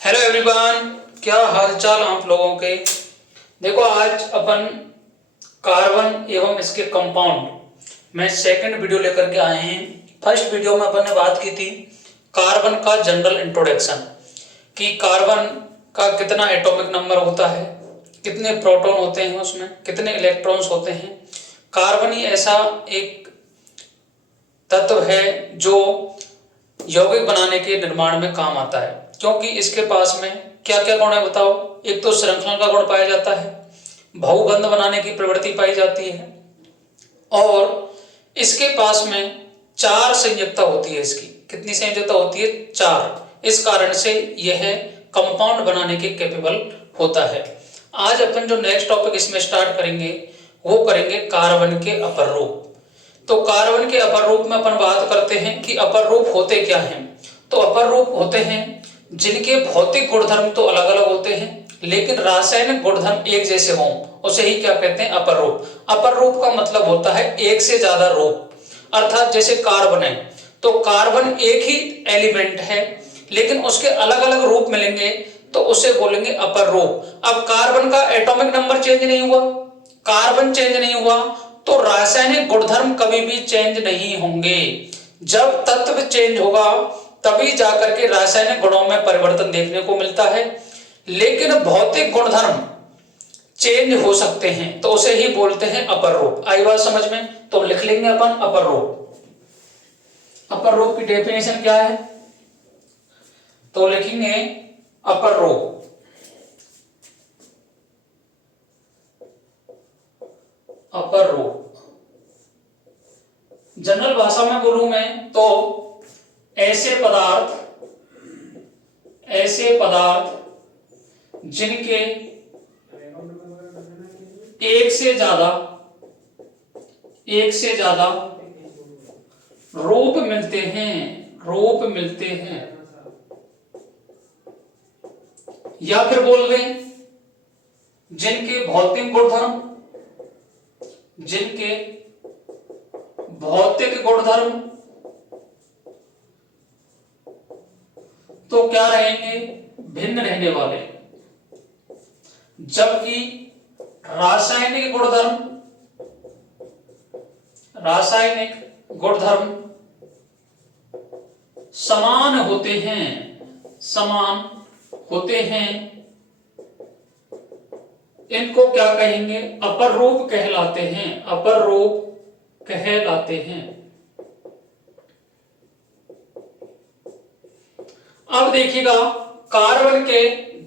Hello everyone, क्या हाल चाल आप लोगों के। देखो, आज अपन कार्बन एवं इसके कंपाउंड में सेकंड वीडियो लेकर के आए हैं। फर्स्ट वीडियो में अपन ने बात की थी कार्बन का जनरल इंट्रोडक्शन, कि कार्बन का कितना एटॉमिक नंबर होता है, कितने प्रोटॉन होते हैं, उसमें कितने इलेक्ट्रॉन्स होते हैं। कार्बन ही ऐसा एक तत्व है जो यौगिक बनाने के निर्माण में काम आता है, क्योंकि इसके पास में क्या क्या गुण है बताओ। एक तो श्रृंखला का गुण पाया जाता है, बहुबंध बनाने की प्रवृत्ति पाई जाती है, और इसके पास में 4 संयुक्ता होती है। इसकी कितनी संयुक्ता होती है? 4। इस कारण से यह कंपाउंड बनाने के कैपेबल होता है। आज अपन जो नेक्स्ट टॉपिक इसमें स्टार्ट करेंगे वो करेंगे कार्बन के अपर रूप। तो कार्बन के अपर रूप में अपन बात करते हैं कि अपर रूप होते क्या हैं। तो अपर रूप होते हैं जिनके भौतिक गुणधर्म तो अलग अलग होते हैं लेकिन रासायनिक गुणधर्म एक जैसे हों, उसे ही क्या कहते हैं? अपर रूप। अपर रूप का मतलब होता है एक से ज्यादा रूप, अर्थात जैसे कार्बन है तो कार्बन एक ही एलिमेंट है लेकिन उसके अलग अलग रूप मिलेंगे तो उसे बोलेंगे अपर रूप। अब कार्बन का एटॉमिक नंबर चेंज नहीं हुआ, कार्बन चेंज नहीं हुआ, तो रासायनिक गुणधर्म कभी भी चेंज नहीं होंगे। जब तत्व चेंज होगा तभी जाकर के रासायनिक गुणों में परिवर्तन देखने को मिलता है, लेकिन भौतिक गुणधर्म चेंज हो सकते हैं तो उसे ही बोलते हैं अपर रूप। आई बात समझ में? तो लिख लेंगे अपन अपर रूप। अपर रूप की डेफिनेशन क्या है? तो लिखेंगे अपर रूप। अपर रूप जनरल भाषा में बोलूं मैं तो ऐसे पदार्थ जिनके एक से ज्यादा रूप मिलते हैं, या फिर बोल दें जिनके भौतिक गुणधर्म तो क्या रहेंगे? भिन्न रहने वाले, जबकि रासायनिक गुणधर्म समान होते हैं। इनको क्या कहेंगे? अपर रूप कहलाते हैं। अब देखिएगा, कार्बन के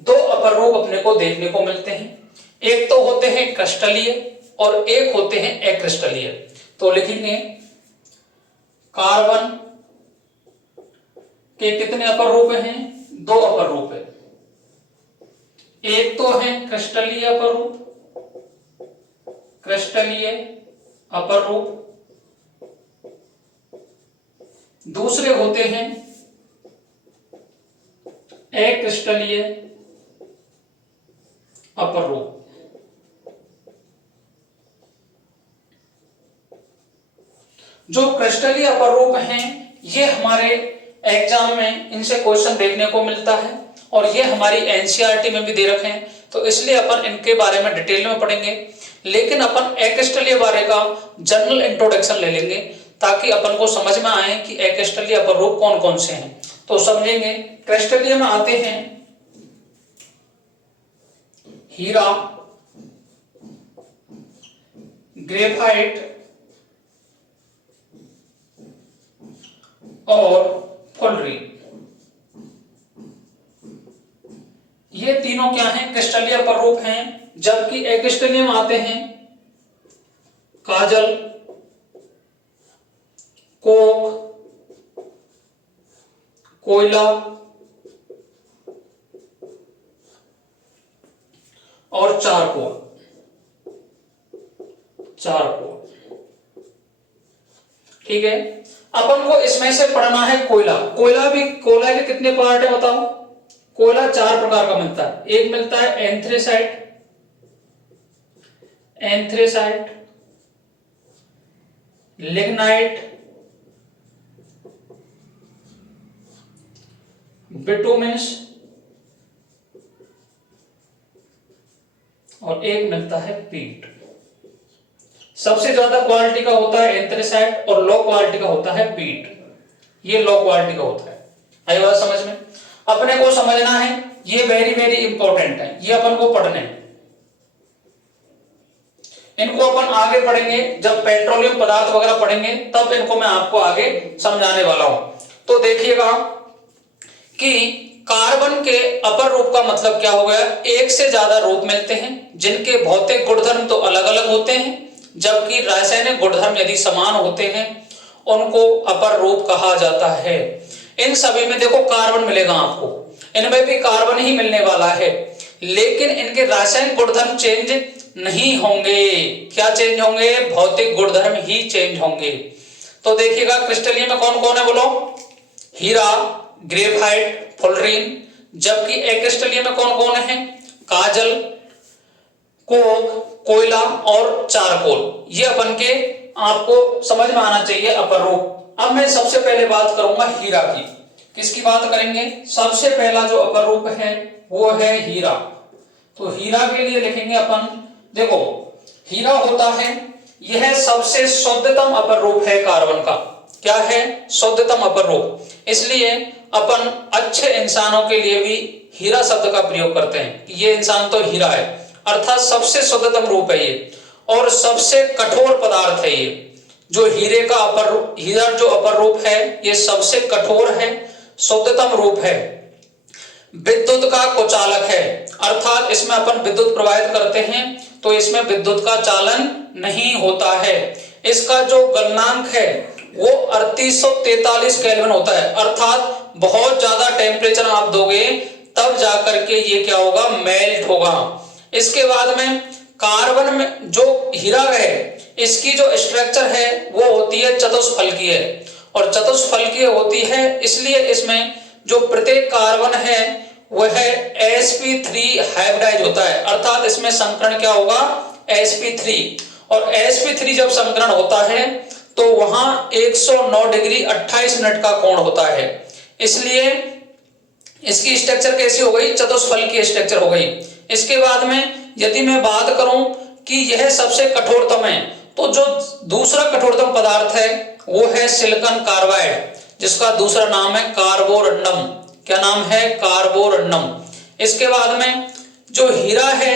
2 अपर रूप अपने को देखने को मिलते हैं। एक तो होते हैं क्रिस्टलीय और एक होते हैं अक्रिस्टलीय। तो लिखेंगे कार्बन के कितने अपर रूप हैं? 2 अपर रूप है। एक तो है क्रिस्टलीय अपर रूप, दूसरे होते हैं अक्रिस्टलीय अपर रूप। जो क्रिस्टलीय अपर रूप हैं ये हमारे एग्जाम में इनसे क्वेश्चन देखने को मिलता है और ये हमारी एनसीईआरटी में भी दे रखे हैं, तो इसलिए अपन इनके बारे में डिटेल में पढ़ेंगे। लेकिन अपन अक्रिस्टलीय बारे का जनरल इंट्रोडक्शन ले लेंगे ताकि अपन को समझ में आए कि अक्रिस्टलीय अपर रूप कौन कौन से हैं। तो समझेंगे, क्रिस्टलीय में आते हैं हीरा, ग्रेफाइट और फुलरी। ये तीनों क्या हैं? क्रिस्टलीय अपर रूप हैं। जबकि अक्रिस्टलीय में आते हैं काजल, कोक, कोयला और चारकोल। ठीक है, अपन को इसमें से पढ़ना है कोयला। कोयला के कितने पार्ट है बताओ? कोयला 4 प्रकार का मिलता है। एक मिलता है एंथ्रेसाइट, लिग्नाइट, बिटुमिनस और एक मिलता है पीट। सबसे ज्यादा क्वालिटी का होता है एंथ्रेसाइट और लो क्वालिटी का होता है पीट, ये लो क्वालिटी का होता है। आई बात समझ में? अपने को समझना है, ये वेरी वेरी इंपॉर्टेंट है, ये अपन को पढ़ने हैं। इनको अपन आगे पढ़ेंगे, जब पेट्रोलियम पदार्थ वगैरह पढ़ेंगे तब इनको मैं आपको आगे समझाने वाला हूं। तो देखिएगा कि कार्बन के अपर रूप का मतलब क्या हो गया, एक से ज्यादा रूप मिलते हैं जिनके भौतिक गुणधर्म तो अलग अलग होते हैं, जबकि रासायनिक गुणधर्म यदि समान होते हैं उनको अपर रूप कहा जाता है। इन सभी में देखो कार्बन मिलेगा आपको, इनमें भी कार्बन ही मिलने वाला है, लेकिन इनके रासायनिक गुणधर्म चेंज नहीं होंगे। क्या चेंज होंगे? भौतिक गुणधर्म ही चेंज होंगे। तो देखिएगा क्रिस्टलीय में कौन कौन है बोलो, हीरा, ग्रेफाइट, फुलरीन, जबकि एक्रिस्टलीय में कौन कौन है, काजल, कोक, कोयला और चारकोल। ये अपन के आपको समझ में आना चाहिए अपर रूप। अब मैं सबसे पहले बात करूंगा हीरा की। किसकी बात करेंगे? सबसे पहला जो अपर रूप है वो है हीरा। तो हीरा के लिए लिखेंगे अपन, देखो हीरा होता है, यह सबसे शुद्धतम अपर रूप है कार्बन का। क्या है? शुद्धतम अपर रूप। इसलिए अपन अच्छे इंसानों के लिए भी हीरा शब्द का प्रयोग करते हैं कि ये इंसान तो हीरा है, अर्थात सबसे शुद्धतम रूप है ये और सबसे कठोर पदार्थ है ये। जो हीरे का हीरा जो अपर रूप है ये सबसे कठोर है, शुद्धतम रूप है, विद्युत का कुचालक है, अर्थात इसमें अपन विद्युत प्रवाहित करते हैं तो इसमें विद्युत का चालन नहीं होता है। इसका जो गलनांक है वो 3843 केल्विन होता है, अर्थात बहुत ज्यादा टेम्परेचर आप दोगे तब जाकर के ये क्या होगा, मेल्ट होगा। इसके बाद में कार्बन में जो हीरा है इसकी जो स्ट्रक्चर है वो होती है चतुष्फलकीय, और चतुष्फलकीय होती है इसलिए इसमें जो प्रत्येक कार्बन है वह sp3 हाइब्रिडाइज होता है, अर्थात इसमें संकरण क्या होगा, sp3। और sp3 जब संकरण होता है तो वहां 109 डिग्री 28 मिनट का कोण होता है, इसलिए इसकी स्ट्रक्चर कैसी हो गई, चतुष्फलकीय स्ट्रक्चर हो गई। इसके बाद में यदि मैं बात करूं कि यह सबसे कठोरतम है, तो जो दूसरा कठोरतम पदार्थ है वो है सिलिकॉन कार्बाइड, जिसका दूसरा नाम है कार्बोरंडम। क्या नाम है? कार्बोरंडम। इसके बाद में जो हीरा है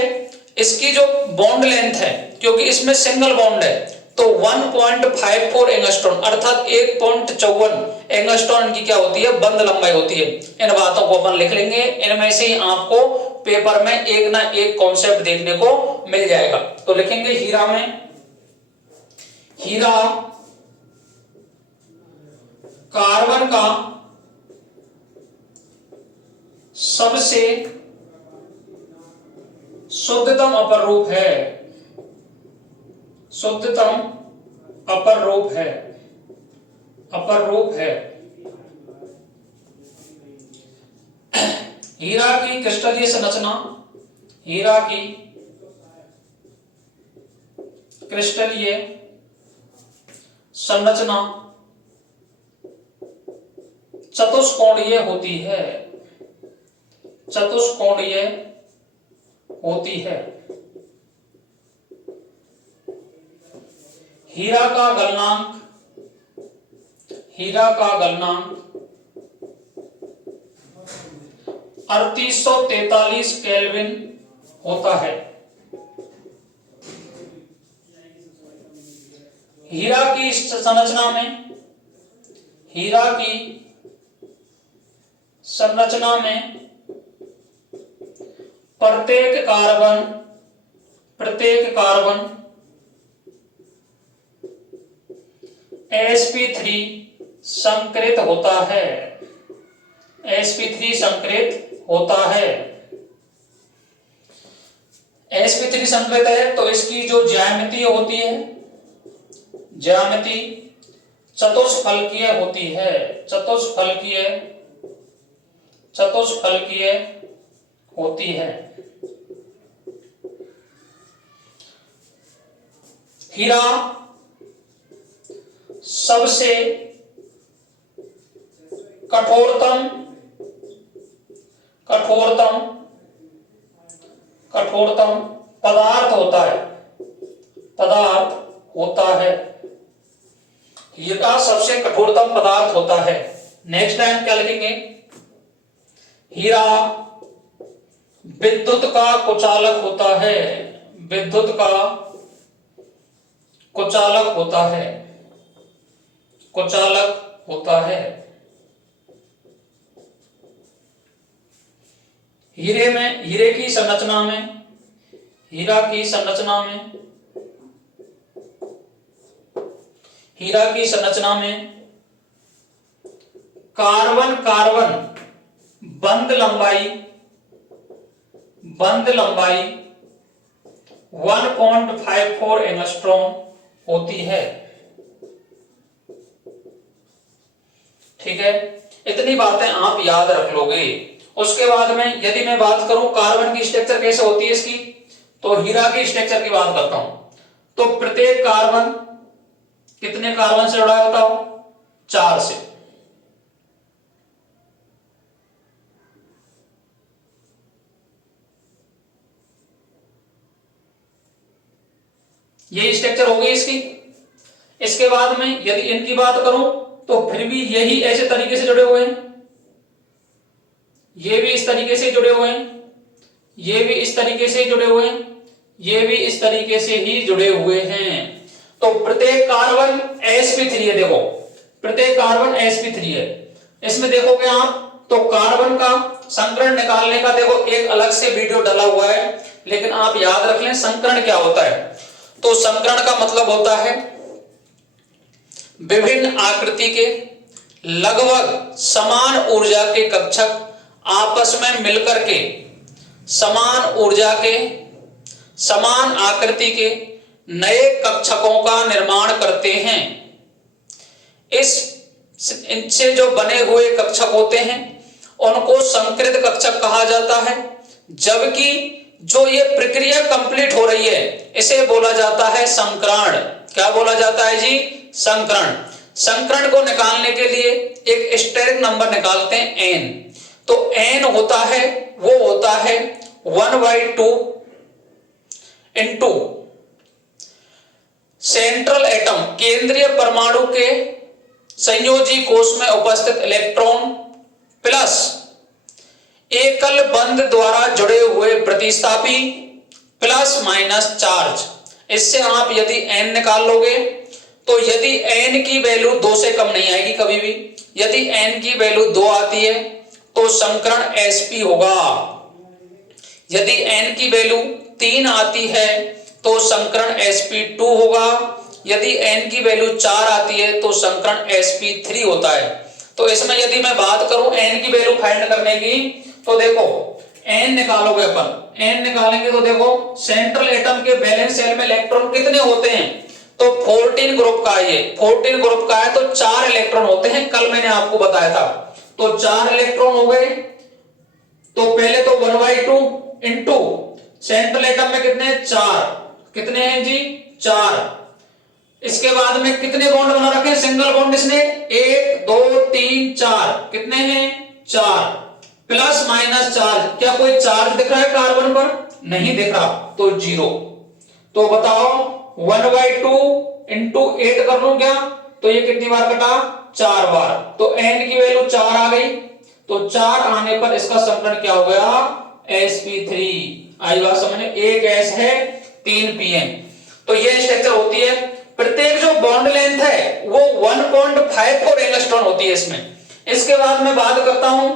इसकी जो बॉन्ड लेंथ है, क्योंकि इसमें सिंगल बॉन्ड है, तो 1.54 एंगस्ट्रॉन अर्थात 1.54 एंगस्ट्रॉन इनकी क्या होती है, बंद लंबाई होती है। इन बातों को अपन लिख लेंगे, इनमें से ही आपको पेपर में एक ना एक कॉन्सेप्ट देखने को मिल जाएगा। तो लिखेंगे हीरा में, हीरा कार्बन का सबसे शुद्धतम अपर रूप है, शुद्धतम अपर रूप है, अपर रूप है। हीरा की क्रिस्टलीय संरचना, हीरा की क्रिस्टलीय संरचना चतुष्कोणीय होती है, चतुष्कोणीय होती है। हीरा का गलनांक, हीरा का गलनांक 3843 केल्विन होता है। हीरा की संरचना में, हीरा की संरचना में प्रत्येक कार्बन sp3 संकृत होता है, sp3 संकृत होता है। sp3 संकृत है तो इसकी जो ज्यामिति होती है, ज्यामिति चतुष्फलकीय होती है, चतुष्फलकीय, चतुष्फलकीय होती है। हीरा सबसे कठोरतम, कठोरतम, कठोरतम पदार्थ होता है, पदार्थ होता है। हीरा सबसे कठोरतम पदार्थ होता है। नेक्स्ट टाइम क्या लिखेंगे? हीरा विद्युत का कुचालक होता है, विद्युत का कुचालक होता है, कुचालक होता है। हीरे की संरचना में, हीरा की संरचना में, हीरा की संरचना में कार्बन कार्बन बंध लंबाई 1.54 एंगस्ट्रॉम होती है। ठीक है, इतनी बातें आप याद रख लोगे। उसके बाद में यदि मैं बात करूं कार्बन की स्ट्रक्चर कैसे होती है इसकी, तो हीरा की स्ट्रक्चर की बात करता हूं। तो प्रत्येक कार्बन कितने कार्बन से जुड़ा होता हो? 4 से। ये स्ट्रक्चर होगी इसकी। इसके बाद में यदि इनकी बात करूं तो फिर भी यही ऐसे तरीके से जुड़े हुए हैं, ये भी इस तरीके से जुड़े हुए हैं, ये भी इस तरीके से जुड़े हुए हैं, ये भी इस तरीके से ही जुड़े हुए हैं। तो प्रत्येक कार्बन sp3 है। देखो प्रत्येक कार्बन sp3 है। इसमें देखोगे आप तो कार्बन का संकरण निकालने का देखो एक अलग से वीडियो डाला हुआ है, लेकिन आप याद रख लें संकरण क्या होता है। तो संकरण का मतलब होता है विभिन्न आकृति के लगभग समान ऊर्जा के कक्षक आपस में मिलकर के समान ऊर्जा के समान आकृति के नए कक्षकों का निर्माण करते हैं। इनसे जो बने हुए कक्षक होते हैं उनको संकृत कक्षक कहा जाता है, जबकि जो ये प्रक्रिया कंप्लीट हो रही है इसे बोला जाता है संकरण। क्या बोला जाता है जी? संकरण। संकरण को निकालने के लिए एक स्टेरिक नंबर निकालते हैं n। तो n होता है वो होता है 1/2 इंटू सेंट्रल एटम केंद्रीय परमाणु के संयोजी कोश में उपस्थित इलेक्ट्रॉन प्लस एकल बंध द्वारा जुड़े हुए प्रतिस्थापी प्लस माइनस चार्ज। इससे आप यदि n निकाल लोगे तो यदि n की वैल्यू 2 से कम नहीं आएगी कभी भी, यदि n की वैल्यू 2 आती है तो संकरण sp होगा। यदि n की वैल्यू 3 आती है तो संकरण sp2 होगा। यदि n की वैल्यू 4 आती है तो संकरण sp3 होता है। तो इसमें यदि मैं बात करूं n की वैल्यू फाइंड करने की, तो देखो n निकालोगे अपन, n निकालेंगे तो देखो सेंट्रल एटम के वैलेंस शेल में इलेक्ट्रॉन कितने होते हैं, तो 14 ग्रुप का है। ये 14 ग्रुप का है तो 4 इलेक्ट्रॉन होते हैं, कल मैंने आपको बताया था। तो 4 इलेक्ट्रॉन हो गए। तो पहले तो 1/2 इंटू सेंट्रल एटम में कितने? 4। कितने हैं जी? 4। इसके बाद में कितने बॉन्ड बना रखे हैं? सिंगल बॉन्ड इसने 1 2 3 4। कितने हैं? 4 प्लस माइनस चार्ज। क्या कोई चार्ज दिख रहा है कार्बन पर? नहीं दिख रहा, तो 0। तो बताओ 1/2 इंटू 8 कर लूं क्या? तो ये कितनी बार कटा? 4 बार। तो n की वैल्यू 4 आ गई। तो 4 आने पर इसका संकरण क्या हो गया? sp3। आई बात समझ में? एक s है 3 pn। तो ये स्ट्रक्चर होती है। प्रत्येक जो बॉन्ड लेंथ है वो 1.54 एंगस्ट्रॉम होती है इसमें। इसके बाद मैं बात करता हूं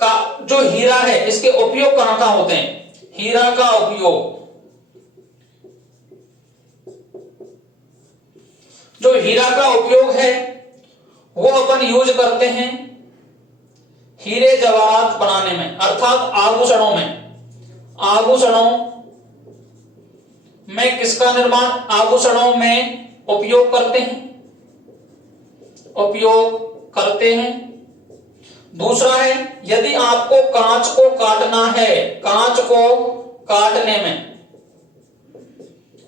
का जो हीरा है इसके उपयोग कहां होते हैं। हीरा का उपयोग, जो हीरा का उपयोग है वो अपन यूज करते हैं हीरे जवाहरात बनाने में, अर्थात आभूषणों में। आभूषणों में किसका निर्माण? आभूषणों में उपयोग करते हैं, उपयोग करते हैं। दूसरा है यदि आपको कांच को काटना है, कांच को काटने में,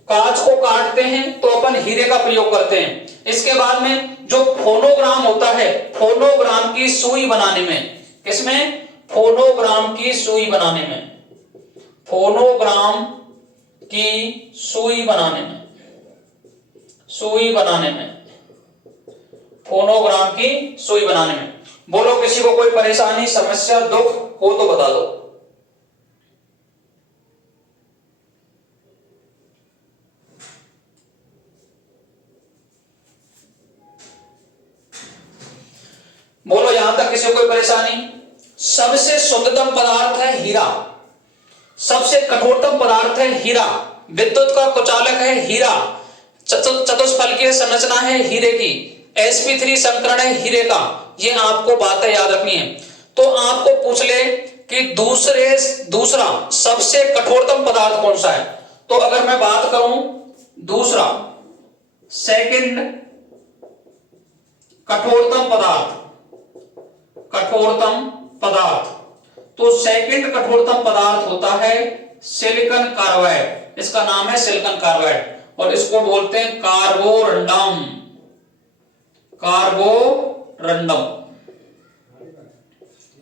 कांच को काटते हैं तो अपन हीरे का प्रयोग करते हैं। इसके बाद में जो फोनोग्राम होता है, फोनोग्राम की सुई बनाने में, किसमें? फोनोग्राम की सुई बनाने में, फोनोग्राम की सुई बनाने में, फोनोग्राम की सुई बनाने में। बोलो किसी को कोई परेशानी, समस्या, दुख हो तो बता दो। बोलो यहां तक किसी को कोई परेशानी। सबसे शुद्धतम पदार्थ है हीरा, सबसे कठोरतम पदार्थ है हीरा, विद्युत का कुचालक है हीरा, चतुष्फलकीय संरचना है हीरे की, sp3 संकरण है हीरे का। ये आपको बातें याद रखनी है। तो आपको पूछ ले कि दूसरा सबसे कठोरतम पदार्थ कौन सा है, तो अगर मैं बात करूं दूसरा सेकंड कठोरतम पदार्थ, तो सेकंड कठोरतम पदार्थ होता है सिलिकॉन कार्बाइड। इसका नाम है सिलिकॉन कार्बाइड और इसको बोलते हैं कार्बोरंडम।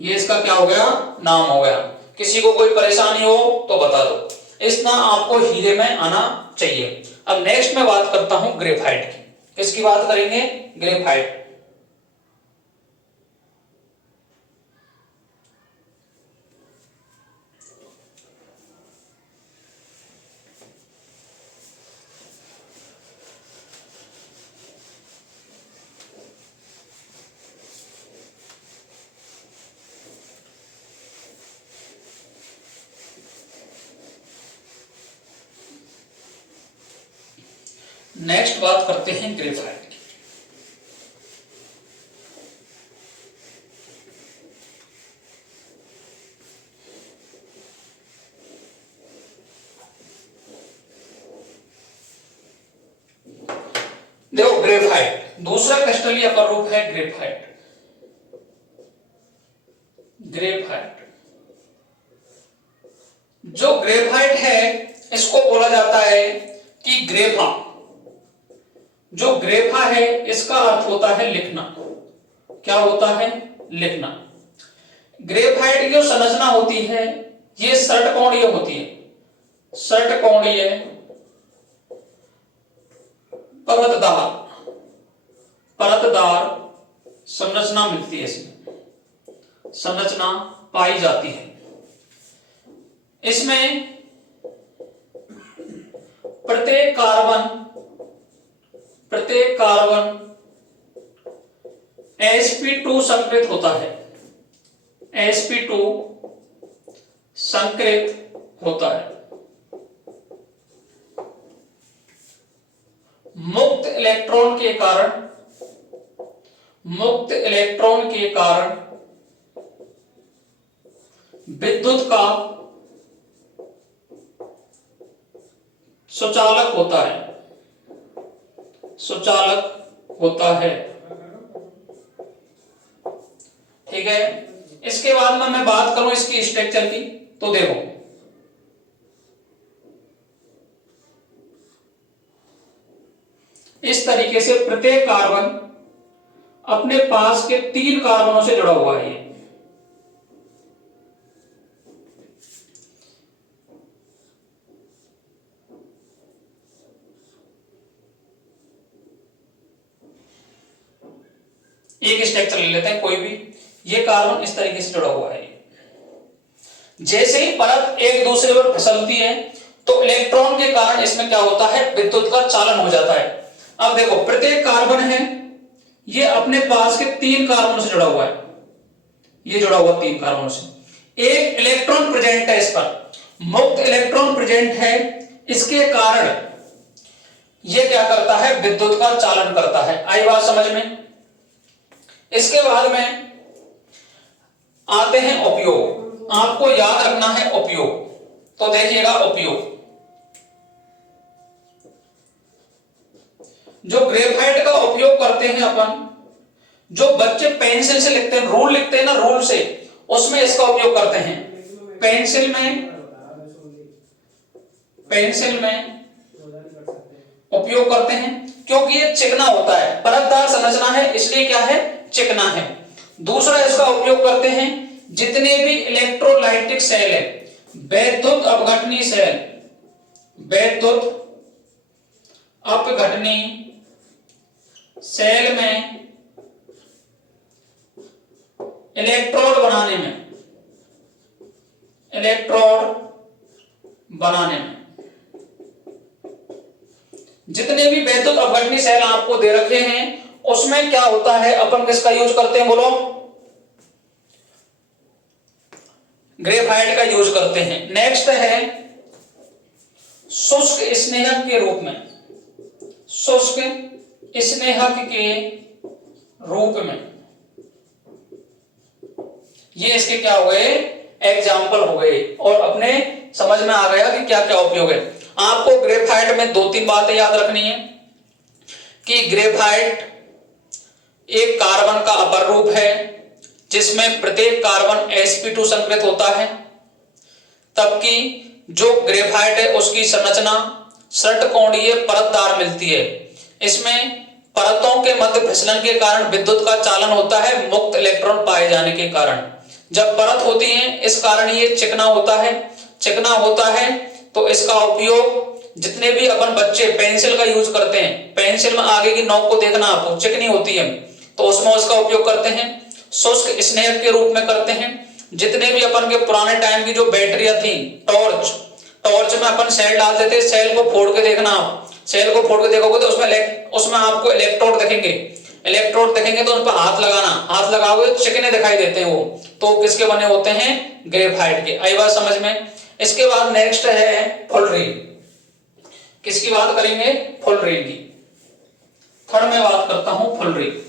ये इसका क्या हो गया, नाम हो गया। किसी को कोई परेशानी हो तो बता दो। इतना आपको हीरे में आना चाहिए। अब नेक्स्ट मैं बात करता हूं ग्रेफाइट की। किसकी बात करेंगे, ग्रेफाइट। नेक्स्ट बात करते हैं ग्रेफाइट की। देखो ग्रेफाइट दूसरा क्रिस्टलीय अपर रूप है ग्रेफाइट। जो ग्रेफाइट है इसको बोला जाता है कि ग्रेफा। जो ग्रेफा है इसका अर्थ होता है लिखना। क्या होता है, लिखना। ग्रेफाइट की जो संरचना होती है ये षटकोणीय होती है, षटकोणीय परतदार संरचना मिलती है, इसमें संरचना पाई जाती है। इसमें प्रत्येक कार्बन sp2 संकृत होता है, sp2 संकृत होता है। मुक्त इलेक्ट्रॉन के कारण विद्युत का सुचालक होता है। ठीक है। इसके बाद में मैं बात करूं इसकी स्ट्रक्चर की, तो देखो इस तरीके से प्रत्येक कार्बन अपने पास के 3 कार्बनों से जुड़ा हुआ है। एक स्ट्रक्चर ले लेते हैं कोई भी। ये कार्बन इस तरीके से जुड़ा हुआ है। जैसे ही परत एक दूसरे पर फिसलती है तो इलेक्ट्रॉन के कारण इसमें क्या होता है, विद्युत का चालन हो जाता है। अब देखो प्रत्येक कार्बन है ये अपने पास के 3 कार्बनों से जुड़ा हुआ है। ये जुड़ा हुआ 3 कार्बनों से। एक इलेक्ट्रॉन प्रेजेंट है, इस पर मुक्त इलेक्ट्रॉन प्रेजेंट है। इसके कारण ये क्या करता है, विद्युत का चालन करता है। आई बात समझ में। इसके बाद में आते हैं उपयोग। आपको याद रखना है उपयोग, तो देखिएगा उपयोग। जो ग्रेफाइट का उपयोग करते हैं अपन, जो बच्चे पेंसिल से लिखते हैं, रूल लिखते हैं ना, रूल से, उसमें इसका उपयोग करते हैं। पेंसिल में उपयोग करते हैं क्योंकि ये चिकना होता है, परतदार संरचना है, इसलिए क्या है, चिकना है। दूसरा इसका उपयोग करते हैं जितने भी इलेक्ट्रोलाइटिक सेल है, वैद्युत अपघटनी सेल, वैद्युत अपघटनी सेल में इलेक्ट्रोड बनाने में जितने भी वैद्युत अपघटनी सेल आपको दे रखे हैं उसमें क्या होता है, अपन किसका यूज करते हैं बोलो, ग्रेफाइट का यूज करते हैं। नेक्स्ट है शुष्क स्नेहक के रूप में, शुष्क स्नेहक के रूप में, ये इसके क्या हो गए, एग्जाम्पल हो गए और अपने समझ में आ गया कि क्या क्या उपयोग है। आपको ग्रेफाइट में 2-3 बातें याद रखनी है कि ग्रेफाइट एक कार्बन का अपर रूप है जिसमें प्रत्येक कार्बन sp2 संकृत होता है, तबकि जो ग्रेफाइट है उसकी संरचना षटकोणीय परतदार मिलती है। इसमें परतों के मध्य फिसलन के कारण विद्युत का चालन होता है मुक्त इलेक्ट्रॉन पाए जाने के कारण। जब परत होती है इस कारण ये चिकना होता है तो इसका उपयोग जितने भी अपन बच्चे पेंसिल का यूज करते हैं, पेंसिल में आगे की नोक को देखना आपको चिकनी होती है तो उसमें उसका उपयोग करते हैं। शुष्क स्नेहक के रूप में करते हैं। जितने भी अपन के पुराने टाइम की जो बैटरियां थी, टॉर्च में अपन सेल डाल देते, सेल को फोड़ के देखना आप, सेल को फोड़ के देखोगे तो उसमें आपको इलेक्ट्रोड दिखेंगे तो उन पर हाथ लगाओगे तो चिकने दिखाई देते हैं, वो तो किसके बने होते हैं, ग्रेफाइट के। आई बात समझ में। इसके बाद नेक्स्ट है फुलरीन। किसकी बात करेंगे, फुलरीन की। थर्ड में बात करता हूं फुलरीन।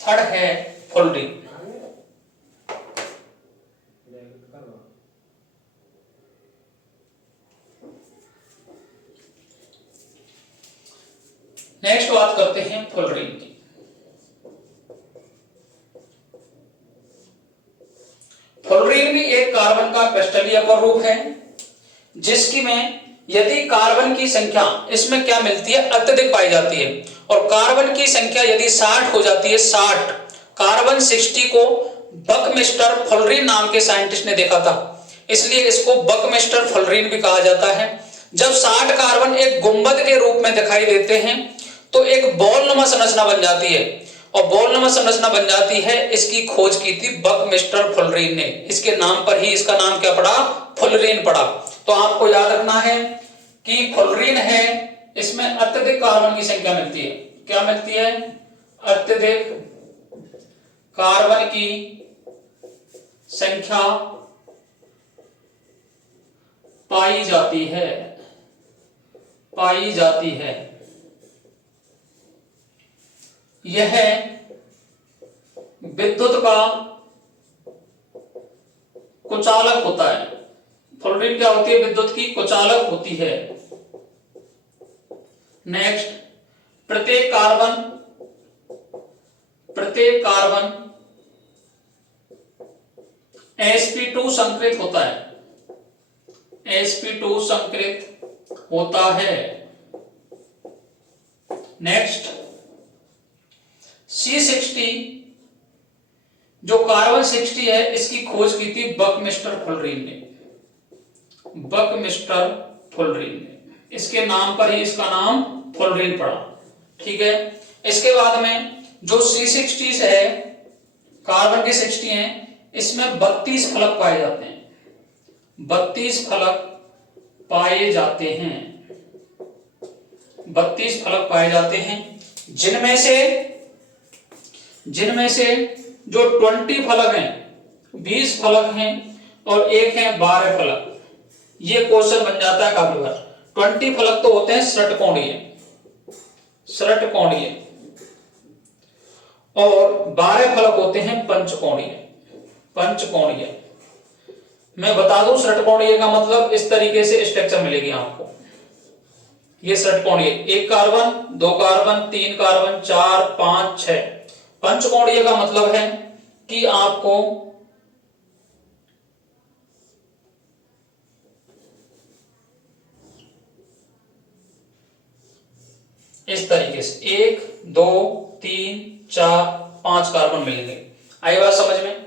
थर्ड है फुलरीन। नेक्स्ट बात करते हैं फुलरीन की। फुलरीन भी एक कार्बन का क्रिस्टलीय अपर रूप है जिसकी में यदि कार्बन की संख्या इसमें क्या मिलती है, अत्यधिक पाई जाती है और कार्बन की संख्या यदि 60 हो जाती है, 60 कार्बन 60 को बकमिस्टर फुलरीन नाम के साइंटिस्ट ने देखा था, इसलिए इसको बकमिस्टर फुलरीन भी कहा जाता है। जब 60 कार्बन एक गुंबद के रूप में दिखाई देते हैं तो एक बॉलनुमा संरचना बन जाती है और बॉलनुमा संरचना बन जाती है, इसकी खोज की थी बकमिस्टर फुलरीन ने। इसके नाम पर ही इसका नाम क्या पड़ा, फुलरीन पड़ा। तो आपको याद रखना है कि फुलरीन है, इसमें अत्यधिक कार्बन की संख्या मिलती है। क्या मिलती है, अत्यधिक कार्बन की संख्या पाई जाती है। यह विद्युत का कुचालक होता है। फुलरीन क्या होती है, विद्युत की कुचालक होती है। नेक्स्ट, प्रत्येक कार्बन sp2 संकृत होता है, sp2 संकृत होता है। नेक्स्ट, C60 जो कार्बन 60 है इसकी खोज की थी बकमिस्टर फुलरीन ने, इसके नाम पर ही इसका नाम फुलरीन पड़ा। ठीक है। इसके बाद में जो C60 है, कार्बन के 60 हैं, इसमें 32 फलक पाए जाते हैं, 32 फलक पाए जाते हैं, जिनमें से जो 20 फलक हैं, 20 फलक हैं और एक है 12 फलक। ये क्वेश्चन बन जाता है काफी बार। 20 फलक तो होते हैं षटकोणीय और 12 फलक होते हैं पंचकोणीय। मैं बता दूं षटकोणीय का मतलब इस तरीके से स्ट्रक्चर मिलेगी आपको। ये षटकोणीय, 1 कार्बन, 2 कार्बन, 3 कार्बन, 4, 5, 6। पंचकोणीय का मतलब है कि आपको इस तरीके से 1, 2, 3, 4 5 कार्बन मिलेंगे। आई बात समझ में।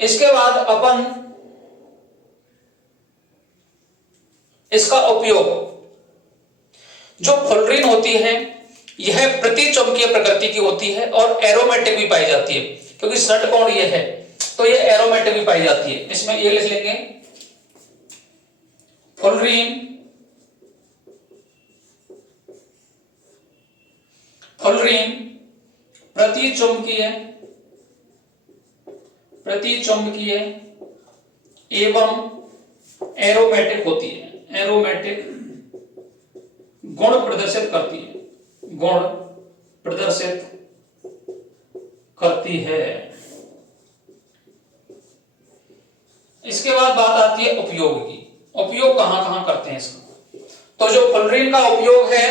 इसके बाद अपन इसका उपयोग, जो फ्लोरीन होती है यह प्रतिचुंबकीय प्रकृति की होती है और एरोमेटिक भी पाई जाती है, क्योंकि षटकोण ये है तो ये एरोमेटिक भी पाई जाती है। इसमें ये लिख लेंगे फ्लोरीन प्रतिचुंबकीय एवं एरोमेटिक होती है। एरोमेटिक गुण प्रदर्शित करती है, गुण प्रदर्शित करती है। इसके बाद बात आती है उपयोग की। उपयोग कहां कहां करते हैं इसका? तो जो फ्लोरीन का उपयोग है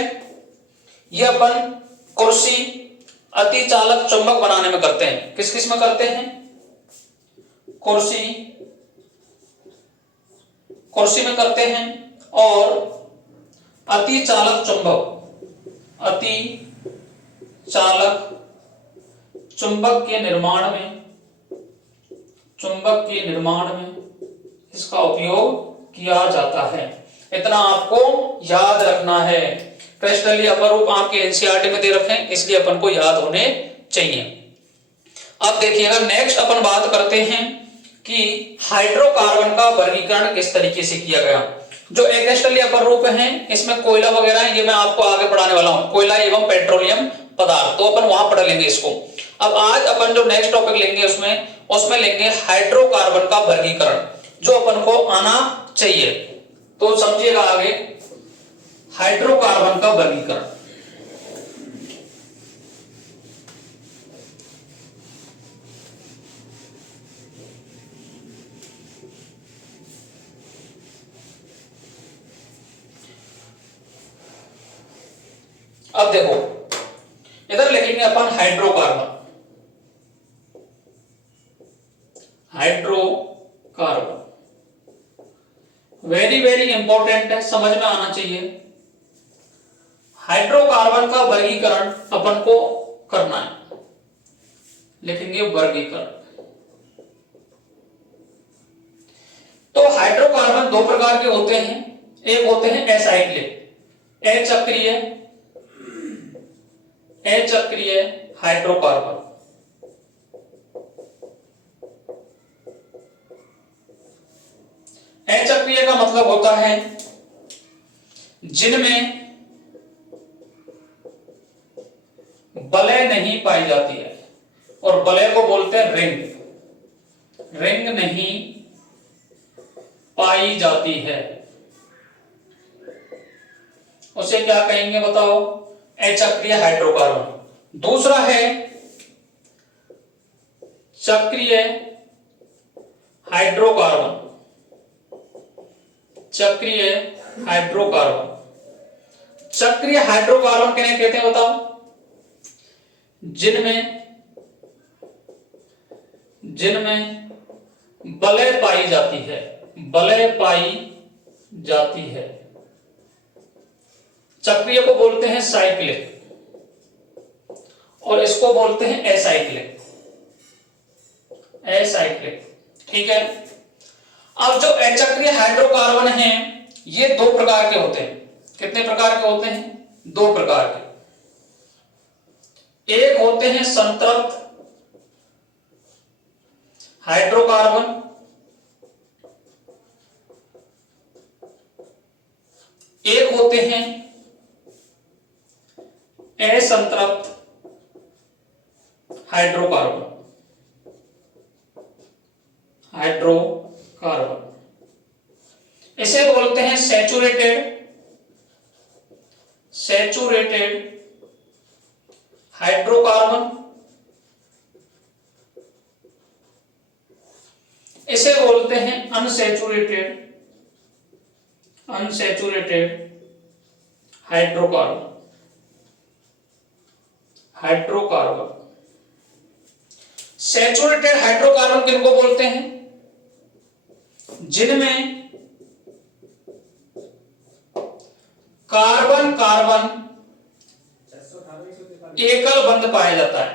यह अपन कुर्सी, अतिचालक चुंबक बनाने में करते हैं। किस किस में करते हैं? कुर्सी में करते हैं और अतिचालक चुंबक के निर्माण में इसका उपयोग किया जाता है। इतना आपको याद रखना है। क्रिस्टलीय अपरूप आपके एनसीईआरटी में दे रखे हैं, इसलिए अपन को याद होने चाहिए। अब देखिएगा नेक्स्ट अपन बात करते हैं कि हाइड्रोकार्बन का वर्गीकरण किस तरीके से किया गया। जो एक्रेस्टलीय अपरूप हैं इसमें कोयला वगैरह है, ये मैं आपको आगे पढ़ाने वाला हूं, कोयला एवं पेट्रोलियम पदार्थ, तो अपन वहां पढ़ लेंगे इसको। अब आज अपन जो नेक्स्ट टॉपिक लेंगे उसमें लेंगे हाइड्रोकार्बन का वर्गीकरण, जो अपन को आना चाहिए। तो समझिएगा आगे हाइड्रोकार्बन का वर्गीकरण। अब देखो इधर लिखेंगे अपन हाइड्रोकार्बन। वेरी वेरी इंपॉर्टेंट है, समझ में आना चाहिए। हाइड्रोकार्बन का वर्गीकरण अपन को करना है, लिखेंगे वर्गीकरण। तो हाइड्रोकार्बन दो प्रकार के होते हैं, एक होते हैं एसाइक्लिक, अचक्रीय हाइड्रोकार्बन। अचक्रीय का मतलब होता है जिनमें वलय नहीं पाई जाती है, और वलय को बोलते हैं रिंग नहीं पाई जाती है, उसे क्या कहेंगे बताओ? अचक्रीय हाइड्रोकार्बन। दूसरा है चक्रीय हाइड्रोकार्बन। चक्रीय हाइड्रोकार्बन किन्हें कहते हैं बताओ? जिनमें वलय पाई जाती है। चक्रीय को बोलते हैं साइक्लिक और इसको बोलते हैं एसाइक्लिक। ठीक है। अब जो अचक्रीय हाइड्रोकार्बन हैं ये दो प्रकार के होते हैं। कितने प्रकार के होते हैं? दो प्रकार के। एक होते हैं संतृप्त हाइड्रोकार्बन, एक होते हैं असंतृप्त हाइड्रोकार्बन। इसे बोलते हैं सैचुरेटेड हाइड्रोकार्बन, इसे बोलते हैं अनसैचुरेटेड हाइड्रोकार्बन। सैचुरेटेड हाइड्रोकार्बन किनको बोलते हैं? जिनमें कार्बन एकल बंध पाया जाता है।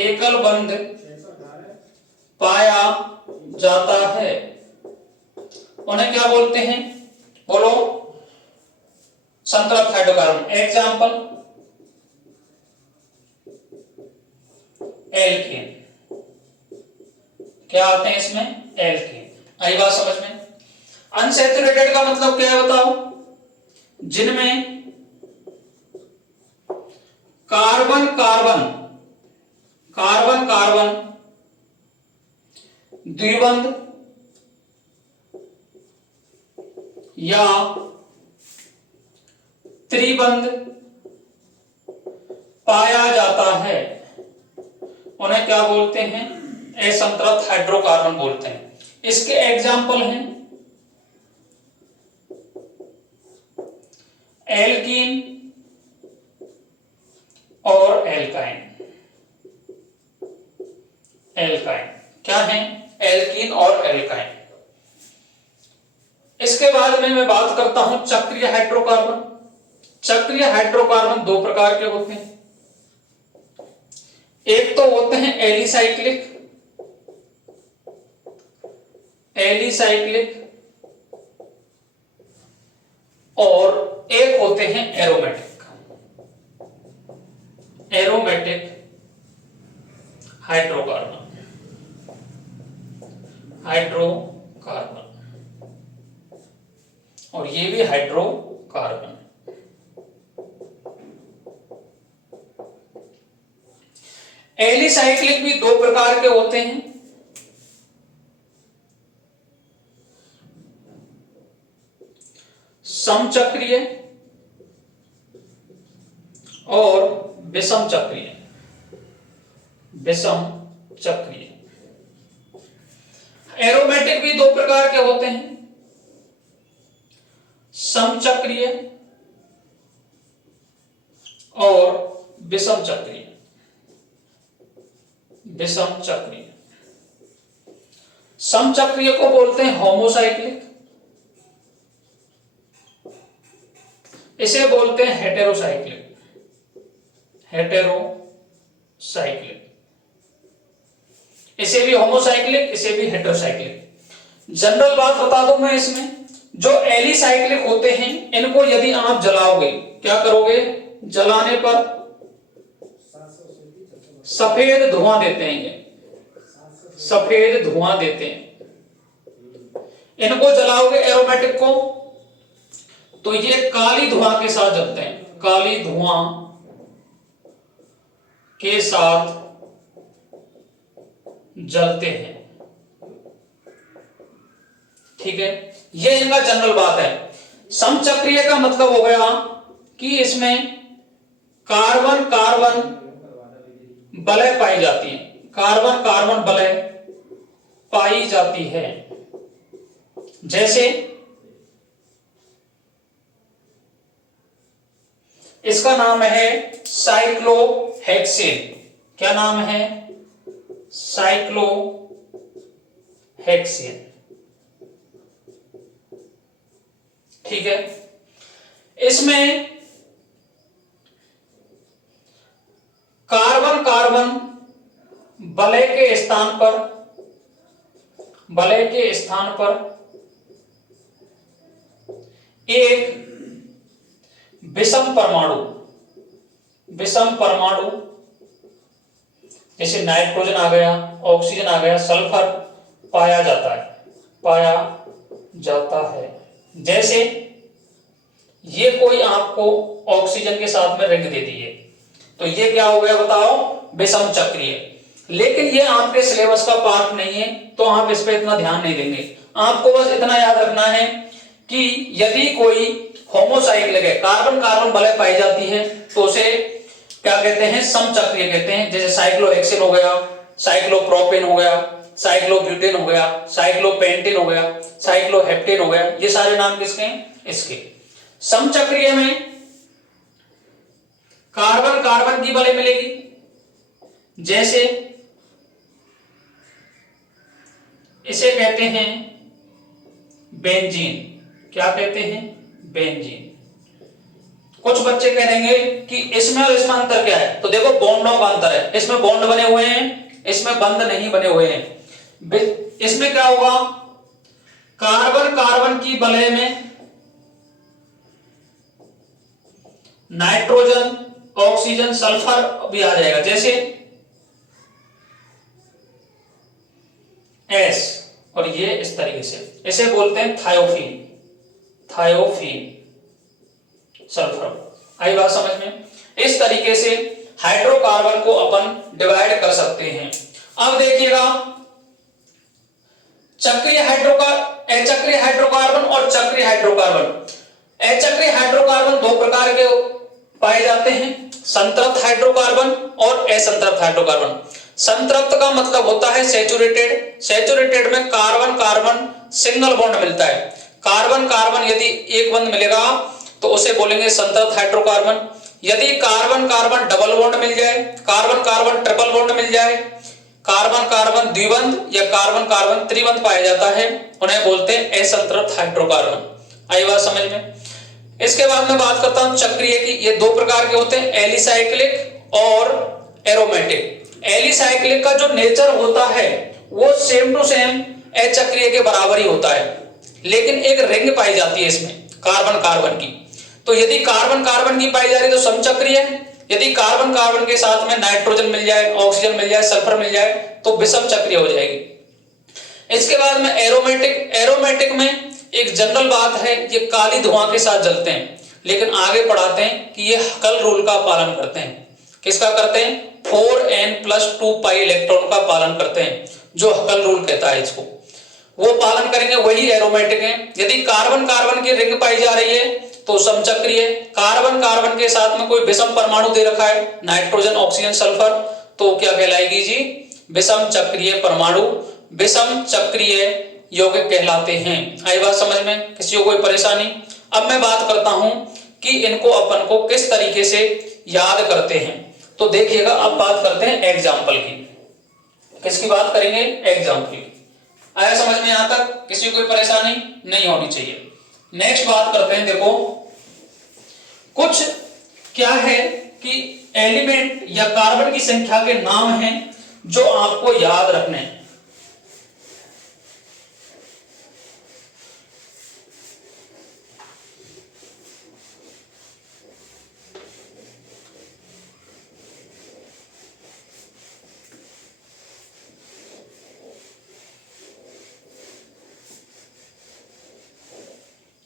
एकल बंध पाया जाता है उन्हें क्या बोलते हैं? बोलो। संतृप्त हाइड्रोकार्बन। Example alkene. क्या आते हैं इसमें? एल्केन। आई बात समझ में? अनसैचुरेटेड का मतलब क्या है बताओ? जिनमें कार्बन कार्बन कार्बन कार्बन द्विबंध या त्रिबंध पाया जाता है उन्हें क्या बोलते हैं? असंतृप्त हाइड्रोकार्बन बोलते हैं। इसके एग्जाम्पल हैं एल्कीन और एल्काइन। एल्काइन क्या है? एल्कीन और एल्काइन। इसके बाद में मैं बात करता हूं चक्रीय हाइड्रोकार्बन। चक्रीय हाइड्रोकार्बन दो प्रकार के होते हैं। एक तो होते हैं एलिसाइक्लिक, एलिसाइक्लिक, और एक होते हैं एरोमेटिक, एरोमेटिक हाइड्रोकार्बन, हाइड्रोकार्बन, और ये भी हाइड्रोकार्बन। एलिसाइक्लिक भी दो प्रकार के होते हैं। समचक्रीय और विषम चक्रीय। विषम चक्रीय। एरोमेटिक भी दो प्रकार के होते हैं, समचक्रीय और विषम चक्रीय। विषम चक्रीय। समचक्रीय को बोलते हैं होमोसाइक्लिक, इसे बोलते हैं हेटेरोसाइक्लिक, हेटेरोसाइक्लिक। इसे भी होमोसाइक्लिक, इसे भी हेटेरोसाइक्लिक। जनरल बात बता दूं मैं इसमें, जो एलिसाइक्लिक होते हैं इनको यदि आप जलाओगे, क्या करोगे? जलाने पर सफेद धुआं देते हैं, ये सफेद धुआं देते हैं। इनको जलाओगे एरोमेटिक को तो ये काली धुआं के साथ जलते हैं, काली धुआं के साथ जलते हैं। ठीक है, ये इनका जनरल बात है। समचक्रीय का मतलब हो गया कि इसमें कार्बन कार्बन वलय पाई जाती है, कार्बन कार्बन वलय पाई जाती है। जैसे इसका नाम है साइक्लोहेक्सेन। क्या नाम है? साइक्लोहेक्सेन। ठीक है, इसमें कार्बन कार्बन वलय के स्थान पर, वलय के स्थान पर एक विषम परमाणु, विषम परमाणु जैसे नाइट्रोजन आ गया, ऑक्सीजन आ गया, सल्फर पाया जाता है, पाया जाता है। जैसे ये कोई आपको ऑक्सीजन के साथ में रिंग दे दी है तो ये क्या हो गया बताओ? विषम चक्रीय। लेकिन ये आपके सिलेबस का पार्ट नहीं है तो आप इस पे इतना ध्यान नहीं देंगे। आपको बस इतना याद रखना है कि यदि कोई होमोसाइक्लिक है, कार्बन कार्बन वलय पाई जाती है तो उसे क्या कहते हैं? समचक्रीय कहते हैं। जैसे साइक्लोहेक्सेन हो गया, साइक्लोप्रोपेन हो गया, साइक्लोब्यूटेन हो गया, साइक्लोपेंटेन हो गया, साइक्लोहेप्टेन हो गया, ये सारे नाम किसके हैं? इसके। समचक्रीय में कार्बन कार्बन की वलय मिलेगी, जैसे इसे कहते हैं बेंजीन। क्या कहते हैं? बेंजीन। कुछ बच्चे कह देंगे कि इसमें और इसमें अंतर क्या है, तो देखो बॉन्डों का अंतर है, इसमें बॉन्ड बने हुए हैं, इसमें बंध नहीं बने हुए हैं। इसमें क्या होगा, कार्बन कार्बन की वलय में नाइट्रोजन ऑक्सीजन सल्फर भी आ जाएगा, जैसे एस, और ये इस तरीके से, इसे बोलते हैं थायोफीन, थायोफीन सल्फर। आई बात समझ में। इस तरीके से हाइड्रोकार्बन को अपन डिवाइड कर सकते हैं। अब देखिएगा चक्रीय अचक्रीय हाइड्रोकार्बन और चक्रीय हाइड्रोकार्बन। अचक्रीय हाइड्रोकार्बन दो प्रकार के पाए जाते हैं, संतृप्त हाइड्रोकार्बन और असंतृप्त हाइड्रोकार्बन। संतृप्त का मतलब होता है सैचुरेटेड, सैचुरेटेड में कार्बन कार्बन सिंगल बॉन्ड मिलता है, कार्बन कार्बन यदि एक बंध मिलेगा तो उसे बोलेंगे संतृप्त हाइड्रोकार्बन। यदि कार्बन कार्बन डबल बॉन्ड मिल जाए, कार्बन कार्बन ट्रिपल बॉन्ड मिल जाए, कार्बन कार्बन द्विबंध या कार्बन कार्बन त्रिबंध पाया जाता है, उन्हें बोलते हैं असंतृप्त हाइड्रोकार्बन। आई बात समझ में। इसके बाद मैं बात करता हूं चक्रीय की। ये दो प्रकार के होते हैं, एलिसाइक्लिक और एरोमेटिक। एलिसाइक्लिक का जो नेचर होता है वो सेम टू सेम अचक्रीय के बराबर ही होता है, लेकिन एक रिंग पाई जाती है इसमें कार्बन कार्बन की। तो यदि कार्बन कार्बन की पाई जा रही है तो समचक्रीय है, यदि कार्बन कार्बन के साथ में नाइट्रोजन मिल जाए, ऑक्सीजन मिल जाए, सल्फर मिल जाए तो विषम चक्रीय हो जाएगी। इसके बाद में एरोमेटिक। एरोमेटिक में एक जनरल बात है, ये काली धुआं के साथ जलते हैं, लेकिन आगे पढ़ाते हैं कि ये हकल रूल का पालन करते हैं। किसका करते हैं, 4n+2 पाई इलेक्ट्रॉन का पालन करते हैं, जो हकल रूल कहता है इसको, वो पालन करेंगे, वही एरोमेटिक है। यदि कार्बन कार्बन की रिंग पाई जा रही है तो समचक्रीय, कार्बन कार्बन के साथ में कोई विषम परमाणु दे रखा है, नाइट्रोजन ऑक्सीजन सल्फर, तो क्या कहलाएगी जी, विषम चक्रीय परमाणु, विषम चक्रीय यौगिक कहलाते हैं। आई बात समझ में, किसी को कोई परेशानी। अब मैं बात करता हूं कि इनको अपन को किस तरीके से याद करते हैं। तो देखिएगा, अब बात करते हैं एग्जाम्पल की। किसकी बात करेंगे, एग्जाम्पल की। आया समझ में यहां तक, किसी को कोई परेशानी नहीं होनी चाहिए। नेक्स्ट बात करते हैं, देखो कुछ क्या है कि एलिमेंट या कार्बन की संख्या के नाम हैं जो आपको याद रखने हैं।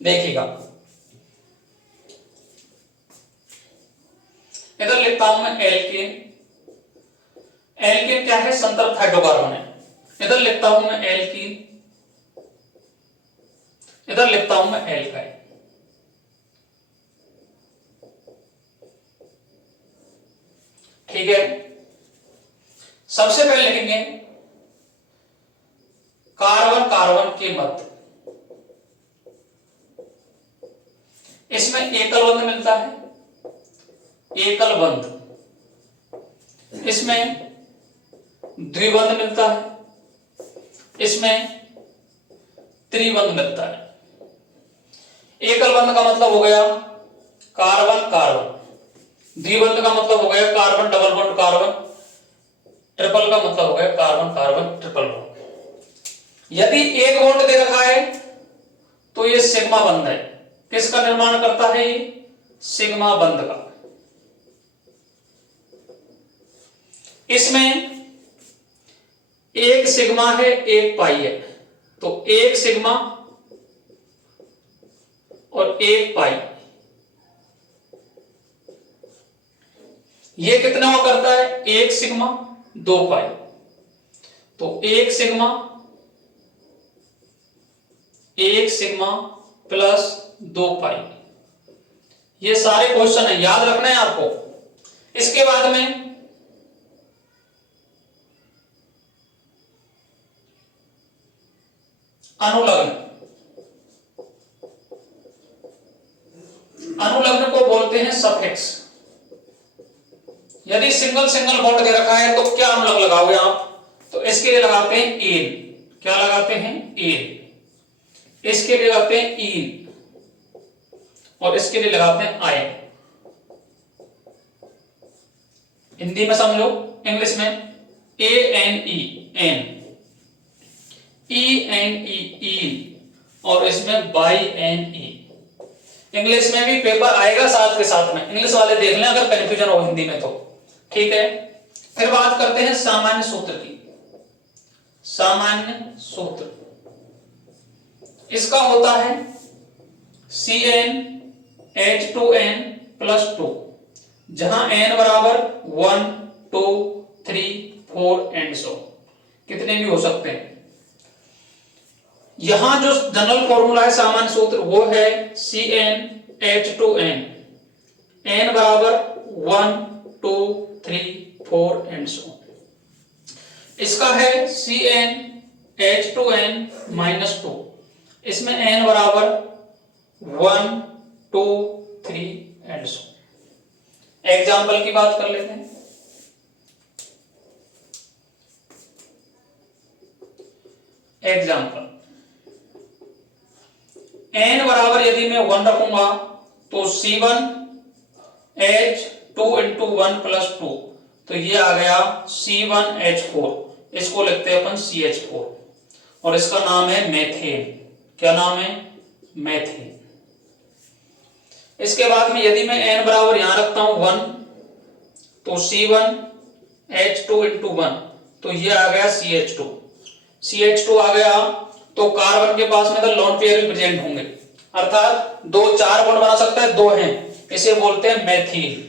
देखिएगा, इधर लिखता हूं मैं एल्केन। एल्केन क्या है, संतृप्त हाइड्रोकार्बन है। इधर लिखता हूं मैं एल्कीन, इधर लिखता हूं मैं एल्काइन। ठीक है, सबसे पहले लिखेंगे कार्बन कार्बन के मध्य, इसमें एकल बंध मिलता है, एकल बंध, इसमें द्विबंध मिलता है, इसमें त्रिबंध मिलता है। एकल बंध का मतलब हो गया कार्बन कार्बन, द्विबंध का मतलब हो गया carbon double bond carbon, triple का मतलब हो गया कार्बन कार्बन ट्रिपल बॉन्ड। यदि एक बॉन्ड दे रखा है तो ये सिग्मा बंध है। किसका निर्माण करता है ये, सिग्मा बंध का। इसमें एक सिग्मा है, एक पाई है, तो एक सिग्मा और एक पाई, ये कितना हुआ करता है, एक सिग्मा दो पाई, तो एक सिग्मा प्लस दो पाई। ये सारे क्वेश्चन है, याद रखना है आपको। इसके बाद में अनुलग्न, अनुलग्न को बोलते हैं सफिक्स। यदि सिंगल सिंगल बॉन्ड दे रखा है तो क्या अनुलग्न लगाओगे आप, तो इसके लिए लगाते हैं एन। क्या लगाते हैं, एन। इसके लिए लगाते हैं ईन, और इसके लिए लगाते हैं आयन। हिंदी में समझो, इंग्लिश में ANE एन, ENE ईन, और इसमें BYNE। इंग्लिश में भी पेपर आएगा साथ के साथ में, इंग्लिश वाले देख लें अगर कंफ्यूजन हो हिंदी में तो, ठीक है। फिर बात करते हैं सामान्य सूत्र की। सामान्य सूत्र इसका होता है CnH2n प्लस 2, जहां n बराबर 1 2 3 4 एंड सो, कितने भी हो सकते हैं। यहां जो जनरल फॉर्मूला है सामान्य सूत्र वो है CnH2n, n बराबर 1 2 3 4 एंड सो। इसका है CnH2n माइनस 2, इसमें n बराबर 1 2 3 एंड सो। एग्जाम्पल की बात कर लेते हैं। एग्जाम्पल n बराबर यदि मैं 1 रखूंगा तो C1H2 इंटू 1 प्लस 2, तो ये आ गया C1H4, इसको लिखते हैं अपन CH4, और इसका नाम है मेथेन। क्या नाम है? मेथेन। इसके बाद में यदि मैं n बराबर यहां रखता हूं 1, तो C1H2 इंटू 1, तो ये आ गया CH2। CH2 आ गया तो कार्बन के पास में तो लोन पेयर भी प्रेजेंट होंगे, अर्थात 2 4 बॉन्ड बना सकता है, 2 हैं, इसे बोलते हैं मैथीन।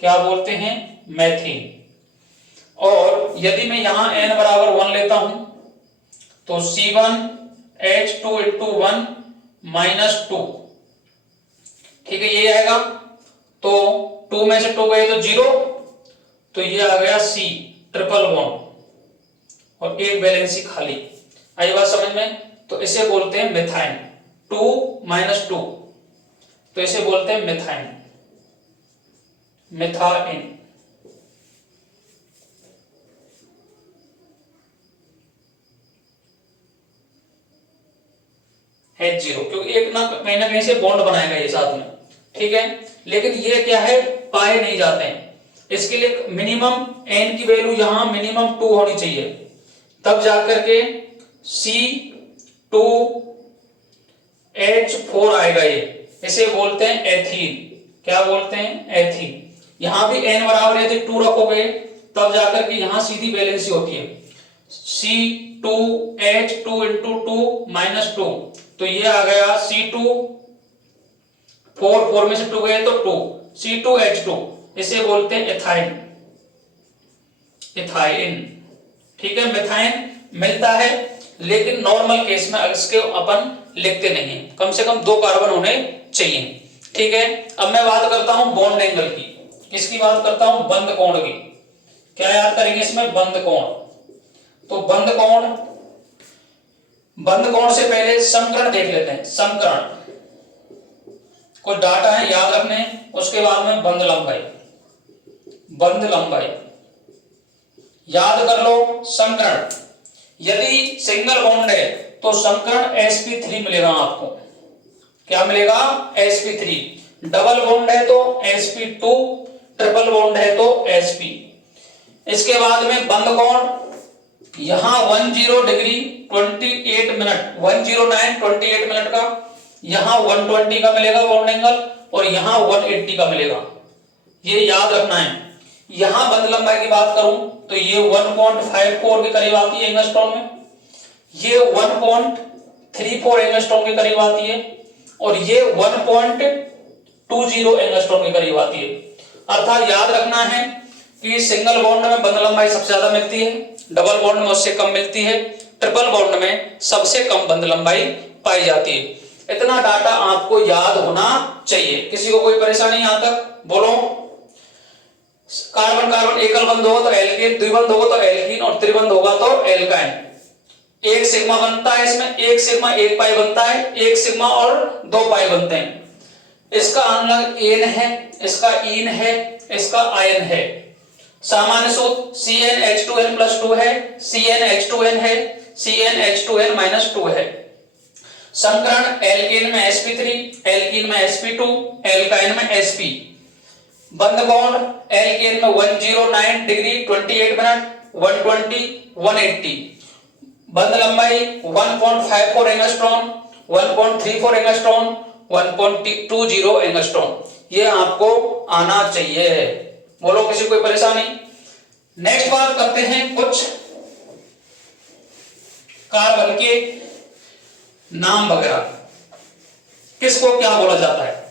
क्या बोलते हैं? मैथीन। और यदि मैं यहां n बराबर 1 लेता हूं तो C1H2 इंटू 1 माइनस 2, ठीक है, ये आएगा। तो 2 में से 2 गए तो 0, तो ये आ गया C ट्रिपल बॉन्ड, और एक वैलेंसी खाली। आई बात समझ में? तो इसे बोलते हैं मिथाइन। 2 माइनस 2, तो इसे बोलते हैं मिथाइन, मिथाइन। H0, क्योंकि एक ना कहीं से बॉन्ड बनाएगा ये साथ में, ठीक है। लेकिन ये क्या है, पाए नहीं जाते हैं। इसके लिए मिनिमम n की वैल्यू यहां मिनिमम 2 होनी चाहिए, तब जाकर के C2H4 आएगा। ये इसे बोलते हैं एथीन। क्या बोलते हैं? एथीन। यहां भी n बराबर यदि 2 रखोगे तब जाकर के यहां सीधी बैलेंसी होती है, C2H2 इंटू 2 माइनस 2, तो ये आ गया C2, 4 में से 2 गए तो 2, C2H2, इसे बोलते हैं एथाइन, एथाइन, ठीक है। मिथाइन मिलता है, लेकिन नॉर्मल केस में इसके अपन लिखते नहीं है, कम से कम 2 कार्बन होने चाहिए, ठीक है। अब मैं बात करता हूं बॉन्ड एंगल की। किसकी बात करता हूं? बंद कोण की। क्या याद करेंगे इसमें? बंद कोण। तो बंद कोण से पहले समकरण देख लेते हैं। समकरण कोई डाटा है याद रखने, उसके बाद में बंद लंबाई, बंद लंबाई याद कर लो। समकरण यदि सिंगल बॉन्ड है तो समकरण sp3 मिलेगा आपको। क्या मिलेगा? sp3। डबल बॉन्ड है तो sp2, ट्रिपल बॉन्ड है तो sp। इसके बाद में बंद कोण, यहां 10 डिग्री 28 मिनट, 109 28 मिनट का, यहां 120 का मिलेगा बॉन्ड एंगल, और यहां 180 का मिलेगा, ये याद रखना है। यहां बंद लंबाई की बात करूं तो ये 1.54 के करीब आती है एंगस्ट्रॉम में, ये 1.34 एंगस्ट्रॉम के करीब आती है, और ये 1.20 एंगस्ट्रॉम के करीब आती है। अर्थात याद रखना है कि सिंगल बॉन्ड में बंद लंबाई सबसे ज्यादा मिलती है, डबल बॉन्ड में उससे कम मिलती है, ट्रिपल बॉन्ड में सबसे कम बंद लंबाई पाई जाती है। इतना डाटा आपको याद होना चाहिए। किसी को कोई परेशानी यहां तक? बोलो। कार्बन कार्बन एकल बंध होगा तो एल्केन, द्विबंध होगा तो एल्कीन, और त्रिबंध होगा तो एल्काइन। एक सिग्मा बनता है इसमें, एक सिग्मा 1 पाई बनता है, एक सिग्मा और 2 पाई बनते हैं। इसका अलग एन है, इसका इन है, इसका आयन है। सामान्य सूत्र CnH2n प्लस 2 है, CnH2n है, CnH2n माइनस 2 है। समकरण एल्केन में sp3, एल्कीन में sp2, एल्काइन में sp। बंद बॉन्ड एल्केन में 109 डिग्री 28 मिनट 120 180। बंध लंबाई 1.54 एंगस्ट्रॉम 1.34 एंगस्ट्रॉम 1.20 एंगस्ट्रॉम। ये आपको आना चाहिए। बोलो किसी कोई परेशानी? नेक्स्ट बात करते हैं कुछ कार्बन के नाम वगैरह, किसको क्या बोला जाता है।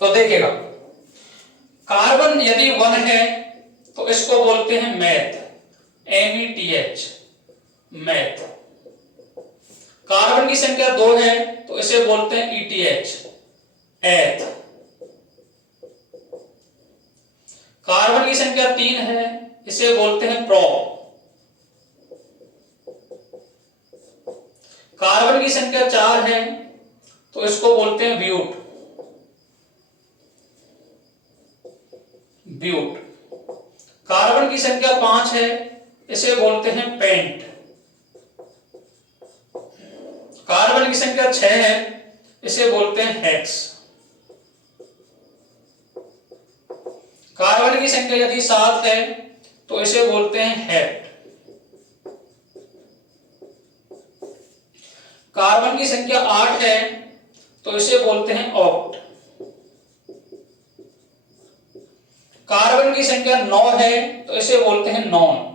तो देखिएगा, कार्बन यदि 1 है तो इसको बोलते हैं मैथ, METH, मैथ। कार्बन की संख्या 2 है तो इसे बोलते हैं ETH, एथ। कार्बन की संख्या 3 है, इसे बोलते हैं प्रोप। कार्बन की संख्या 4 है तो इसको बोलते हैं ब्यूट, ब्यूट। कार्बन की संख्या 5 है, इसे बोलते हैं पेंट। कार्बन की संख्या 6 है, इसे बोलते हैं हेक्स। कार्बन की संख्या यदि 7 है तो इसे बोलते हैं हेप्ट। कार्बन की संख्या 8 है तो इसे बोलते हैं ऑक्ट। कार्बन की संख्या 9 है तो इसे बोलते हैं नॉन।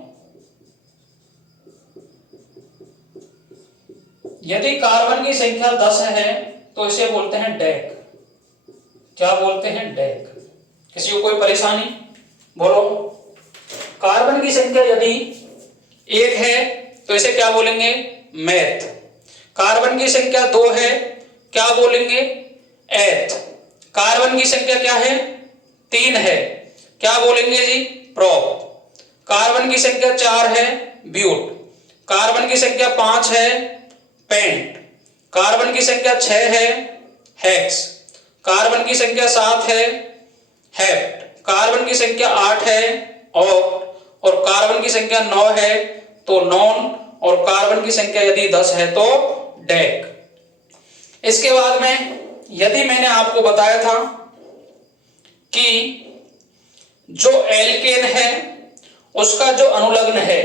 यदि कार्बन की संख्या 10 है तो इसे बोलते हैं डेक। क्या बोलते हैं? डेक। किसी को कोई परेशानी? बोलो। कार्बन की संख्या यदि 1 है तो इसे क्या बोलेंगे? मैथ। कार्बन की संख्या 2 है, क्या बोलेंगे? एथ। कार्बन की संख्या क्या है? 3 है, क्या बोलेंगे जी? प्रोप। कार्बन की संख्या 4 है, ब्यूट। कार्बन की संख्या 5 है, पेंट। कार्बन की संख्या 6 है, हेक्स। कार्बन की संख्या 7 है, हेप्ट। कार्बन की संख्या 8 है, ऑक्ट। और कार्बन की संख्या 9 है तो नॉन। और कार्बन की संख्या यदि 10 है तो डेक। इसके बाद में यदि मैंने आपको बताया था कि जो एल्केन है उसका जो अनुलग्न है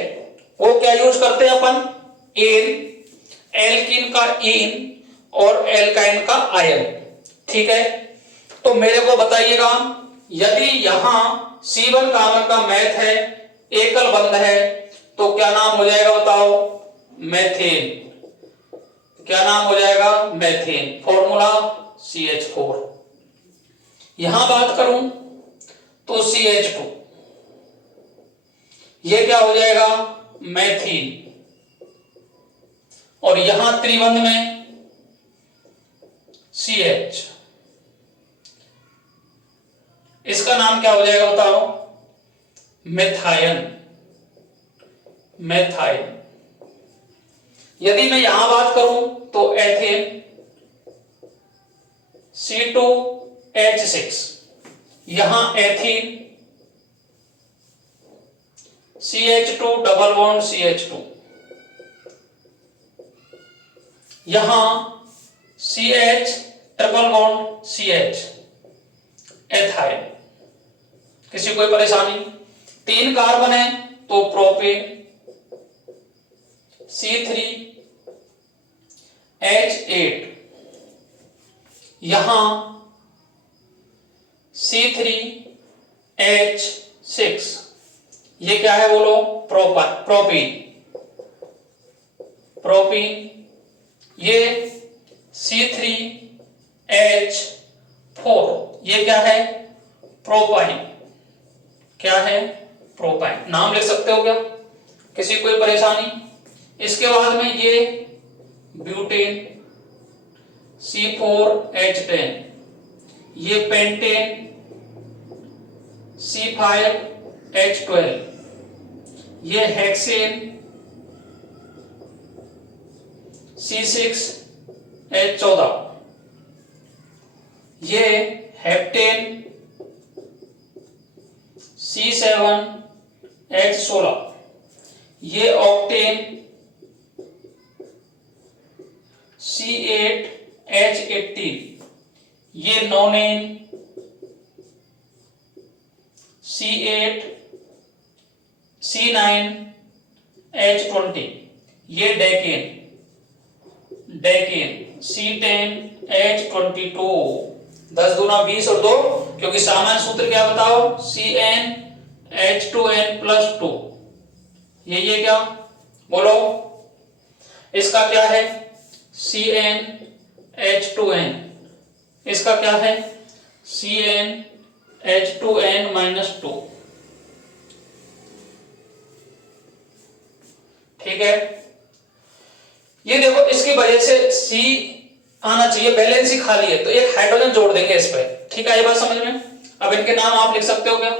वो क्या यूज करते हैं अपन? एन। एल्कीन का इन और एल्काइन का आयन। ठीक है, तो मेरे को बताइएगा, यदि यहां C1 कार्बन का मैथ है, एकल बंध है, तो क्या नाम हो जाएगा बताओ? मेथेन। क्या नाम हो जाएगा? मेथेन। Formula CH4। यहां बात करूं तो CH2, ये क्या हो जाएगा? मेथीन। और यहां त्रिबंध में CH, इसका नाम क्या हो जाएगा बताओ? मेथायन। मेथायन। यदि मैं यहां बात करूं तो एथेन, C2H6, यहां ethene, CH2 double bond CH2, यहां CH triple bond CH, ethyl. किसी कोई परेशानी? 3 कार्बन है तो प्रोपेन, C3H8, यहां C3H6, ये क्या है बोलो? प्रोपीन। प्रोपीन। ये C3H4, ये क्या है? प्रोपाइन। क्या है? प्रोपाइन। नाम लिख सकते हो क्या? किसी कोई परेशानी? इसके बाद में ये ब्यूटेन, C4H10, ये पेंटेन, C5H12, ये हेक्सेन, C6H14, ये हेप्टेन, C7H16, ये ऑक्टेन C8H18, ये नोनेन C9H20, ये डेकेन C10H22, 10 दूना 20 और 2, क्योंकि सामान्य सूत्र क्या बताओ, CnH2n+2, ये क्या बोलो, इसका क्या है CnH2n, इसका क्या है CnH2n-2, ठीक है। ये देखो इसकी वजह से C आना चाहिए, बैलेंस ही खाली है, तो एक हाइड्रोजन जोड़ देंगे इस पे, ठीक है, ये बात समझ में। अब इनके नाम आप लिख सकते हो क्या,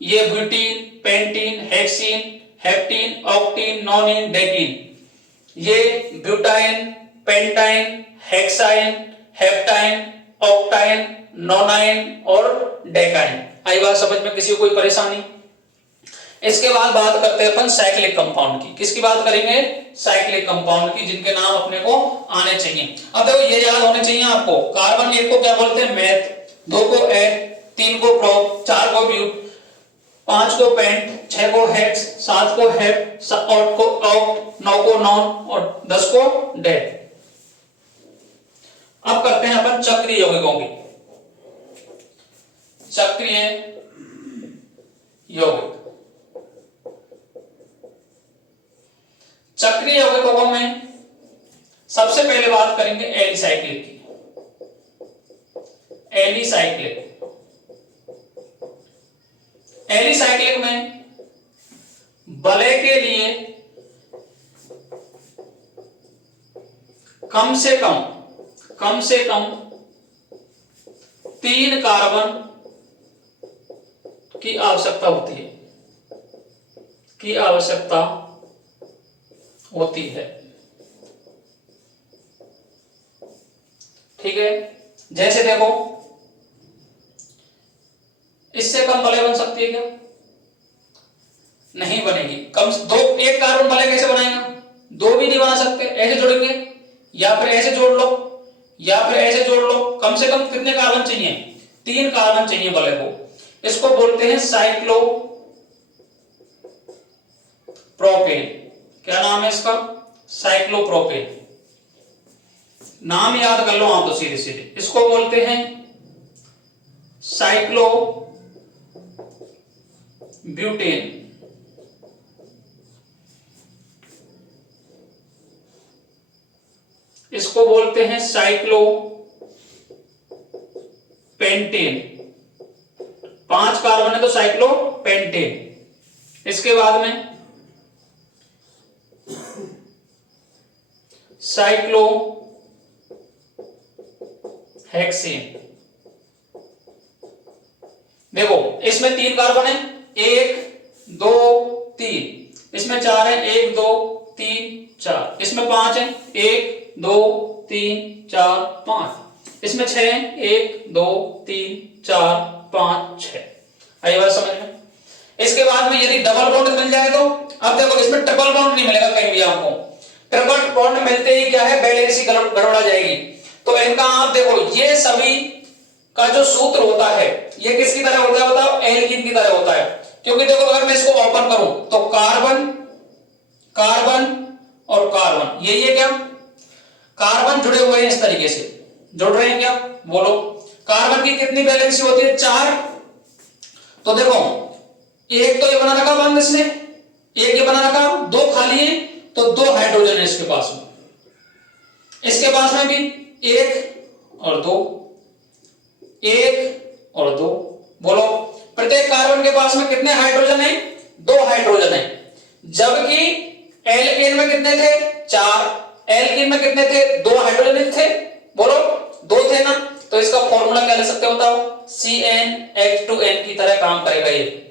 ये ब्यूटीन, पेंटीन, हेक्सीन, हेप्टीन, ऑक्टीन, नोनीन, डेकीन, ये ब्यूटाइन, पेंटाइन, हेक्साइन, हेप्टाइन, ऑक्टाइन, नोनाइन और डेकाइन। आई बात समझ में, किसी को कोई परेशानी। इसके बाद बात करते हैं अपन साइक्लिक कंपाउंड की। किसकी बात करेंगे, साइक्लिक कंपाउंड की, जिनके नाम अपने को आने चाहिए। अब देखो ये याद होने चाहिए आपको, कार्बन 1 को क्या बोलते हैं, मेथ, 2 को एथ, 3 को प्रोप, 4 को ब्यूट, 5 को पेंट, 6 को हेक्स, 7 को हेप, 8 को ऑक्ट, 9 को नॉन और 10 को डेड। अब करते हैं अपन चक्रीय यौगिकों की। चक्रीय यौगिक, चक्रीय यौगिकों में सबसे पहले बात करेंगे एलिसाइक्लिक की। एलिसाइक्लिक में वलय के लिए कम से कम 3 कार्बन की आवश्यकता होती है, ठीक है। जैसे देखो इससे कम वलय बन सकती है क्या, नहीं बनेगी। कम दो, एक कार्बन वलय कैसे बनाएगा, 2 भी नहीं बना सकते, ऐसे जोड़ेंगे या फिर ऐसे जोड़ लो या फिर ऐसे जोड़ लो। कम से कम कितने कार्बन चाहिए, 3 कार्बन चाहिए वलय को। इसको बोलते हैं साइक्लोप्रोपेन। क्या नाम है इसका, साइक्लोप्रोपेन। नाम याद कर लो आप तो सीधे सीधे, इसको बोलते हैं साइक्लोब्यूटेन। इसको बोलते हैं साइक्लोपेंटेन। 5 कार्बन है तो साइक्लोपेंटेन। इसके बाद में साइक्लोहेक्सेन। देखो इसमें 3 कार्बन है, 1 2 3, इसमें 4 है, 1 2 3 4, इसमें 5 है, 1 2 3 4 5, इसमें 6 है, 1 2 3 4 5 6। आई बात समझ में। इसके बाद में यदि डबल बॉन्ड मिल जाए तो, अब देखो इसमें ट्रिपल बॉन्ड नहीं मिलेगा कहीं भी आपको। ट्रिपल बॉन्ड मिलते ही क्या है, बैलेंस ही गड़बड़ा जाएगी। तो इनका आप देखो, ये सभी का जो सूत्र होता है ये किसकी तरह होता है बताओ, एल्कीन की तरह होता है। क्योंकि देखो अगर मैं इसको ओपन करूं तो कार्बन कार्बन और कार्बन, यही है क्या, कार्बन जुड़े हुए हैं इस तरीके से, जुड़ रहे हैं क्या, बोलो। कार्बन की कितनी वैलेंसी होती है, 4। तो देखो एक तो ये बना रखा बंद इसने, एक ये बना रखा, 2 खाली है तो 2 हाइड्रोजन है इसके पास में। इसके पास में भी 1 और 2, 1 और 2, बोलो। प्रत्येक कार्बन के पास में कितने हाइड्रोजन है, 2 हाइड्रोजन है। जबकि एल्केन में कितने थे, 4। एल्केन में कितने थे, 2 हाइड्रोजन थे, बोलो 2 थे ना। तो इसका फॉर्मूला क्या ले सकते हो बताओ, CnH2n की तरह काम करेगा ये।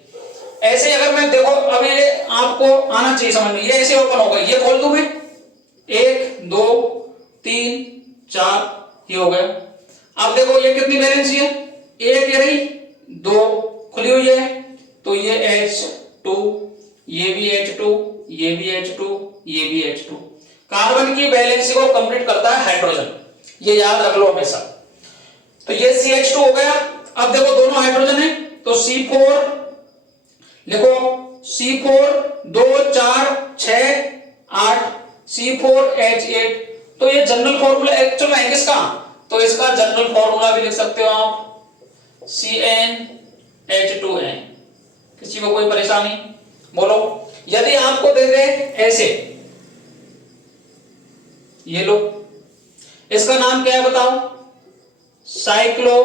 ऐसे अगर मैं देखो, अब ये आपको आना चाहिए समझ में, ये ऐसे ओपन होगा, ये खोल दूं मैं, 1 2 3 4, ये हो गया। अब देखो ये कितनी वैलेंसी है, 1 ये रही, 2 खुली हुई है, तो ये H2, ये भी H2, ये भी H2, ये भी H2। कार्बन की वैलेंसी को कंप्लीट करता है हाइड्रोजन, ये याद रख लो हमेशा। तो ये CH2 हो गया। अब देखो दोनों हाइड्रोजन है तो C4 लिखो, C4 2 4 6 8 C4H8। तो ये जनरल फॉर्मूला एक्चुअल है किसका, तो इसका जनरल फॉर्मूला भी लिख सकते हो आप CnH2n। किसी को कोई परेशानी बोलो। यदि आपको दे दे ऐसे, ये लो, इसका नाम क्या है बताओ, साइक्लो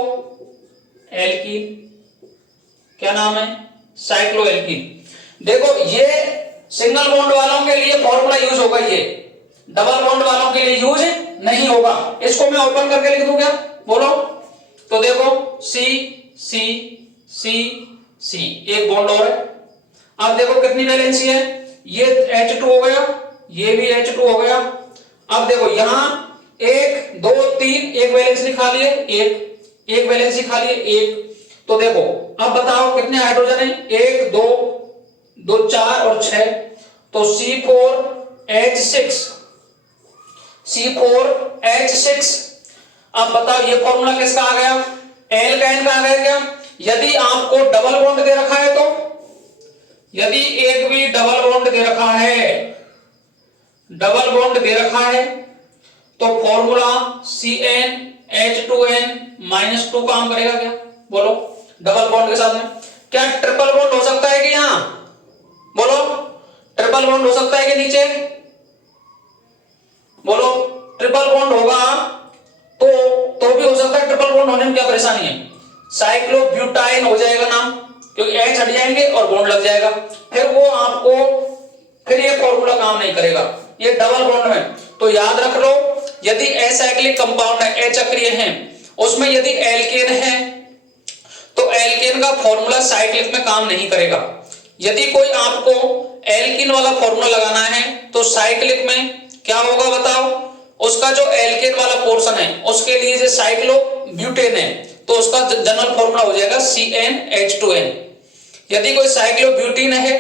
एल्कीन। क्या नाम है, साइक्लो एल्कीन। देखो ये सिंगल बॉन्ड वालों के लिए फॉर्मूला यूज होगा, ये डबल बॉन्ड वालों के लिए यूज नहीं होगा। इसको मैं ओपन करके लिख दूं क्या, बोलो। तो देखो C C C C, एक बॉन्ड और है। अब देखो कितनी वैलेंसी है, ये H2 हो गया, ये भी H2 हो गया। अब देखो यहां 1 2 3, एक वैलेंसी खाली है, एक वैलेंसी खाली है, एक। तो देखो अब बताओ कितने हाइड्रोजन है, 1 2 2 4 और 6। तो C4H6, C4H6। अब बताओ ये फॉर्मूला किसका आ गया, एल्काइन का आ गया क्या। यदि आपको डबल बॉन्ड दे रखा है, तो यदि एक भी डबल बॉन्ड दे रखा है, डबल बॉन्ड दे रखा है, तो फॉर्मूला CnH2n -2 काम करेगा क्या, बोलो। डबल बॉन्ड के साथ में क्या ट्रिपल बॉन्ड हो सकता है कि यहां, बोलो। ट्रिपल बॉन्ड हो सकता है कि नीचे, बोलो। ट्रिपल बॉन्ड होगा तो भी हो सकता है, ट्रिपल बॉन्ड होने में क्या परेशानी है, साइक्लोब्यूटाइन हो जाएगा नाम, क्योंकि H हट जाएंगे और बॉन्ड लग जाएगा। फिर वो आपको, फिर ये फॉर्मूला काम नहीं करेगा, ये डबल बॉन्ड में। तो याद रख लो, यदि एसाइक्लिक कंपाउंड है, अचक्रीय है, उसमें यदि एल्केन है, तो एल्केन का फॉर्मूला साइक्लिक में काम नहीं करेगा। यदि कोई आपको एल्कीन वाला फॉर्मूला लगाना है, तो साइक्लिक में क्या होगा बताओ, उसका जो एल्केन वाला पोर्शन है उसके लिए जो साइक्लोब्यूटेन है, तो उसका जनरल फॉर्मूला हो जाएगा CnH2n। यदि कोई साइक्लोब्यूटीन है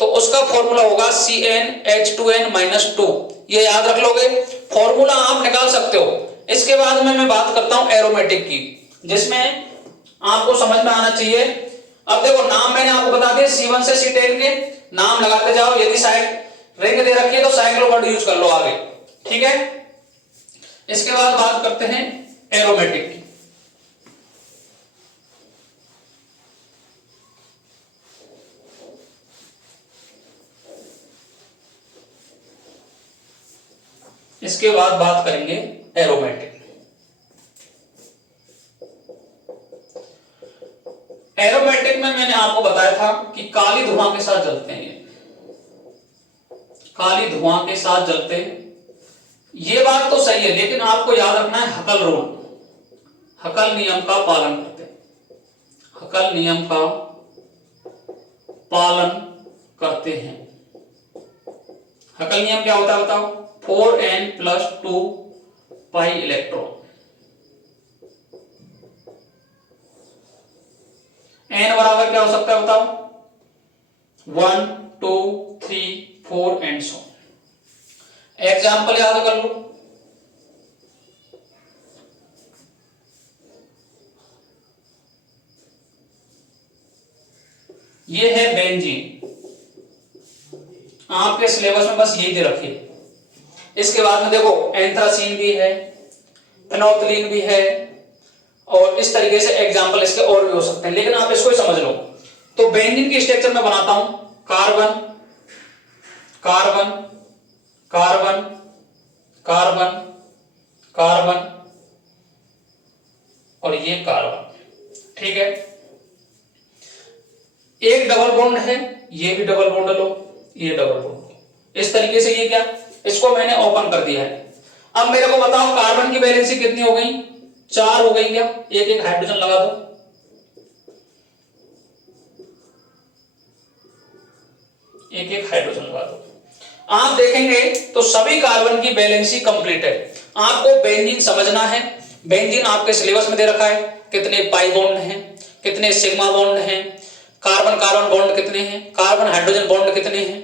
तो उसका फॉर्मूला होगा CnH2n -2। ये याद रख लोगे, फॉर्मूला आप निकाल सकते हो। इसके बाद में मैं बात करता हूं एरोमेटिक की, जिसमें आपको समझ में आना चाहिए। अब देखो नाम मैंने आपको बता दिया, C1 से C10 के नाम लगाते जाओ। यदि रिंग दे रखी है तो साइक्लो वर्ड यूज कर लो आगे, ठीक है। इसके बाद बात करते हैं एरोमेटिक की। इसके बाद बात करेंगे एरोमेटिक। एरोमेटिक में मैंने आपको बताया था कि काली धुआं के साथ जलते हैं, काली धुआं के साथ जलते हैं। ये बात तो सही है, लेकिन आपको याद रखना है हकल रूल, हकल नियम का पालन करते हैं, हकल नियम का पालन करते हैं। हकल नियम क्या होता है बताओ, 4n+2 पाई इलेक्ट्रॉन। n बराबर क्या हो सकता है बताओ, 1 2 3 4 एंड सो। एग्जाम्पल याद कर लो, ये है बेंजीन। आपके सिलेबस में बस यही दे रखिए। इसके बाद में देखो एंथ्रासीन भी है, फेनोल्फथालीन भी है, और इस तरीके से एग्जाम्पल इसके और भी हो सकते हैं, लेकिन आप इसको ही समझ लो। तो बेंजीन की स्ट्रक्चर में बनाता हूं, carbon carbon carbon carbon carbon और ये कार्बन, ठीक है। एक डबल बॉन्ड है, ये भी डबल बॉन्ड लो, ये डबल बॉन्ड। इस तरीके से ये क्या, इसको मैंने ओपन कर दिया है। अब मेरे को बताओ कार्बन की वैलेंसी कितनी हो गई, 4 हो गई क्या। एक एक हाइड्रोजन लगा दो, एक एक हाइड्रोजन लगा दो। आप देखेंगे तो सभी कार्बन की वैलेंसी कंप्लीट है। आपको बेंजीन समझना है। बेंजीन आपके सिलेबस में दे रखा है, कितने पाई बॉन्ड हैं, कितने सिग्मा बॉन्ड हैं, कार्बन कार्बन बॉन्ड कितने हैं, कार्बन हाइड्रोजन बॉन्ड कितने हैं।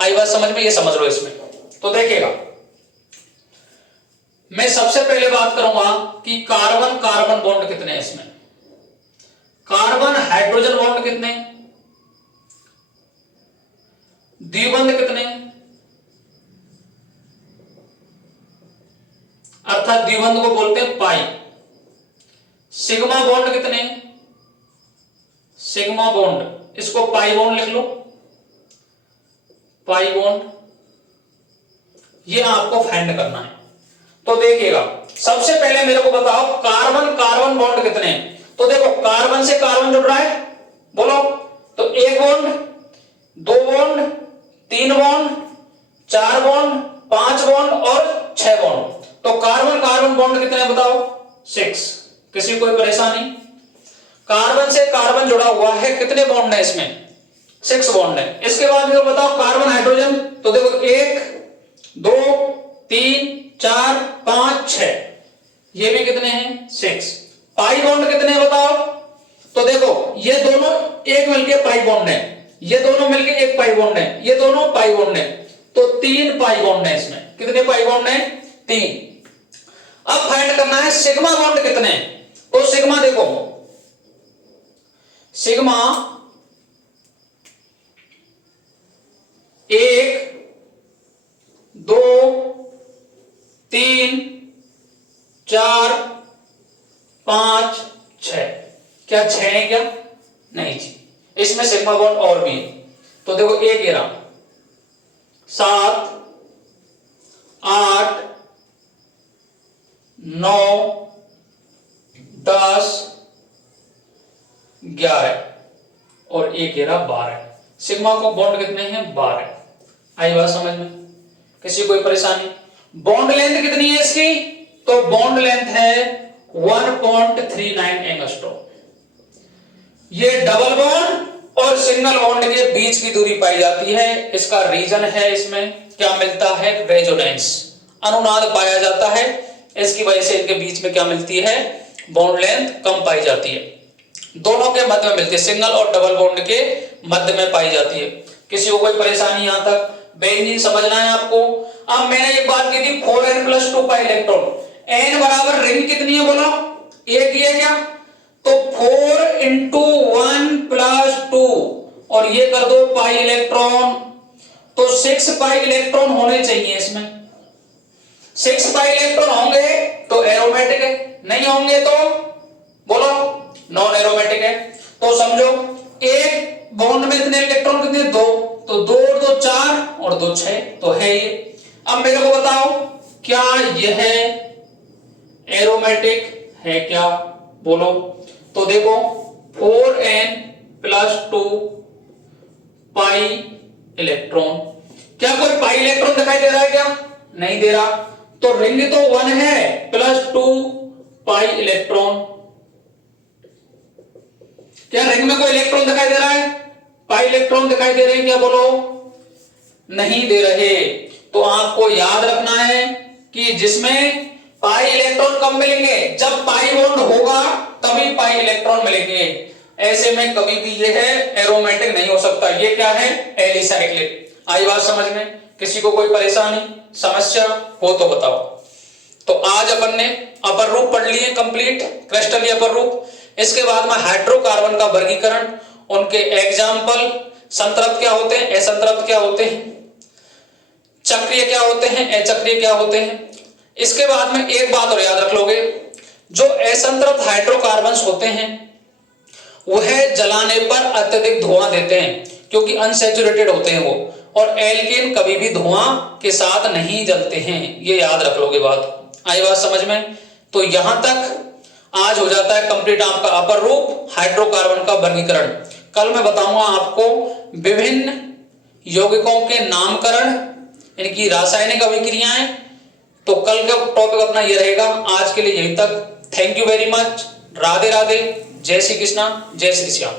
आई बात समझ में, ये समझ लो इसमें। तो देखिएगा, मैं सबसे पहले बात करूंगा कि कार्बन कार्बन बॉन्ड कितने हैं इसमें। कार्बन हाइड्रोजन बॉन्ड कितने, द्विबंध कितने, अर्थात द्विबंध को बोलते हैं पाई। सिग्मा बॉन्ड कितने, सिग्मा बॉन्ड, इसको पाई बॉन्ड लिख लो, पाई बॉन्ड, ये आपको फाइंड करना है। तो देखिएगा, सबसे पहले मेरे को बताओ कार्बन कार्बन बॉन्ड कितने हैं। तो देखो, कार्बन से कार्बन जुड़ रहा है, बोलो, तो एक बॉन्ड, दो बॉन्ड, तीन बॉन्ड, चार बॉन्ड, पांच बॉन्ड और छह बॉन्ड। तो कार्बन कार्बन बॉन्ड कितने बताओ, 6। किसी कोई परेशानी, कार्बन से कार्बन जुड़ा हुआ है, कितने बॉन्ड है इसमें, 6 बॉन्ड है। इसके बाद में बताओ कार्बन हाइड्रोजन, तो देखो 1 2 3 4 5 6, ये भी कितने हैं, 6। पाई बॉन्ड कितने बताओ, तो देखो ये दोनों एक मिलके पाई बॉन्ड है, ये दोनों मिलके एक पाई बॉन्ड है, ये दोनों पाई बॉन्ड है, तो 3 पाई बॉन्ड है इसमें। कितने पाई बॉन्ड है, 3। अब फाइंड करना है सिग्मा बॉन्ड कितने, तो सिग्मा देखो, सिग्मा 1 2 3 4 5 6, क्या 6 है क्या, नहीं जी, इसमें सिग्मा बॉन्ड और भी है। तो देखो 1 11 7 8 9 10 11 और 1 11 12। सिग्मा को बॉन्ड कितने हैं, 12। आई बात समझ में, किसी कोई परेशानी। बॉन्ड लेंथ कितनी है इसकी, तो बॉन्ड लेंथ है 1.39 एंगस्ट्रॉम। ये डबल बॉन्ड और सिंगल बॉन्ड के बीच की दूरी पाई जाती है। इसका रीजन है, इसमें क्या मिलता है, रेजोनेंस, अनुनाद पाया जाता है। इसकी वजह से इनके बीच में क्या मिलती है, बॉन्ड लेंथ कम पाई जाती है। दोनों के मध्य में मिलती है, सिंगल और डबल बॉन्ड के मध्य में पाई जाती है। किसी को कोई परेशानी यहां तक, बेंजीन समझना है आपको। अब मैंने एक बात की थी 4n+2 पाई इलेक्ट्रॉन, n बराबर रिंग कितनी है बोलो, एक ही है क्या, तो 4 × 1+2 और ये कर दो पाई इलेक्ट्रॉन, तो 6 पाई इलेक्ट्रॉन होने चाहिए इसमें। 6 पाई इलेक्ट्रॉन होंगे तो एरोमेटिक है, नहीं होंगे तो बोलो नॉन एरोमेटिक है। तो समझो एक बॉन्ड में इतने इलेक्ट्रॉन कितने, 2, तो 2 और 2 4 और 2 6, तो है ये। अब मेरे को बताओ क्या यह एरोमेटिक है क्या, बोलो, तो देखो 4n+2 पाई इलेक्ट्रॉन, क्या कोई पाई इलेक्ट्रॉन दिखाई दे रहा है क्या, नहीं दे रहा, तो रिंग तो 1 है, +2 पाई इलेक्ट्रॉन। क्या रिंग में कोई इलेक्ट्रॉन दिखाई दे रहा है, पाई इलेक्ट्रॉन दिखाई दे रहे हैं क्या, बोलो, नहीं दे रहे। तो आपको याद रखना है कि जिसमें पाई इलेक्ट्रॉन कब मिलेंगे, जब पाई बॉन्ड होगा तभी पाई इलेक्ट्रॉन मिलेंगे। ऐसे में कभी भी ये है एरोमेटिक नहीं हो सकता। ये क्या है, एलिसाइक्लिक। आई बात समझ में, किसी को कोई परेशानी समस्या हो तो बताओ। तो आज अपन ने अपर रूप पढ़ लिए कंप्लीट, क्रिस्टलीय अपर रूप। इसके बाद में हाइड्रोकार्बन का वर्गीकरण, उनके एग्जाम्पल, संतृप्त क्या होते हैं, असंतृप्त क्या होते हैं, चक्रीय क्या होते हैं, अचक्रीय क्या होते हैं। इसके बाद में एक बात और याद रख लोगे, जो असंतृप्त हाइड्रोकार्बन्स होते हैं वह जलाने पर अत्यधिक धुआं देते हैं, क्योंकि अनसैचुरेटेड होते हैं वो, और एल्केन कभी भी धुआं के साथ नहीं जलते हैं। ये याद रख लोगे बात। आई बात समझ में। तो यहां तक आज हो जाता है कंप्लीट आपका अपर रूप, हाइड्रोकार्बन का वर्गीकरण। कल मैं बताऊंगा आपको विभिन्न यौगिकों के नामकरण, इनकी रासायनिक अभिक्रियाएं। तो कल का टॉपिक अपना ये रहेगा। आज के लिए यहीं तक। Thank you very much. Radhe Radhe, जय श्री कृष्णा, जय श्री श्याम।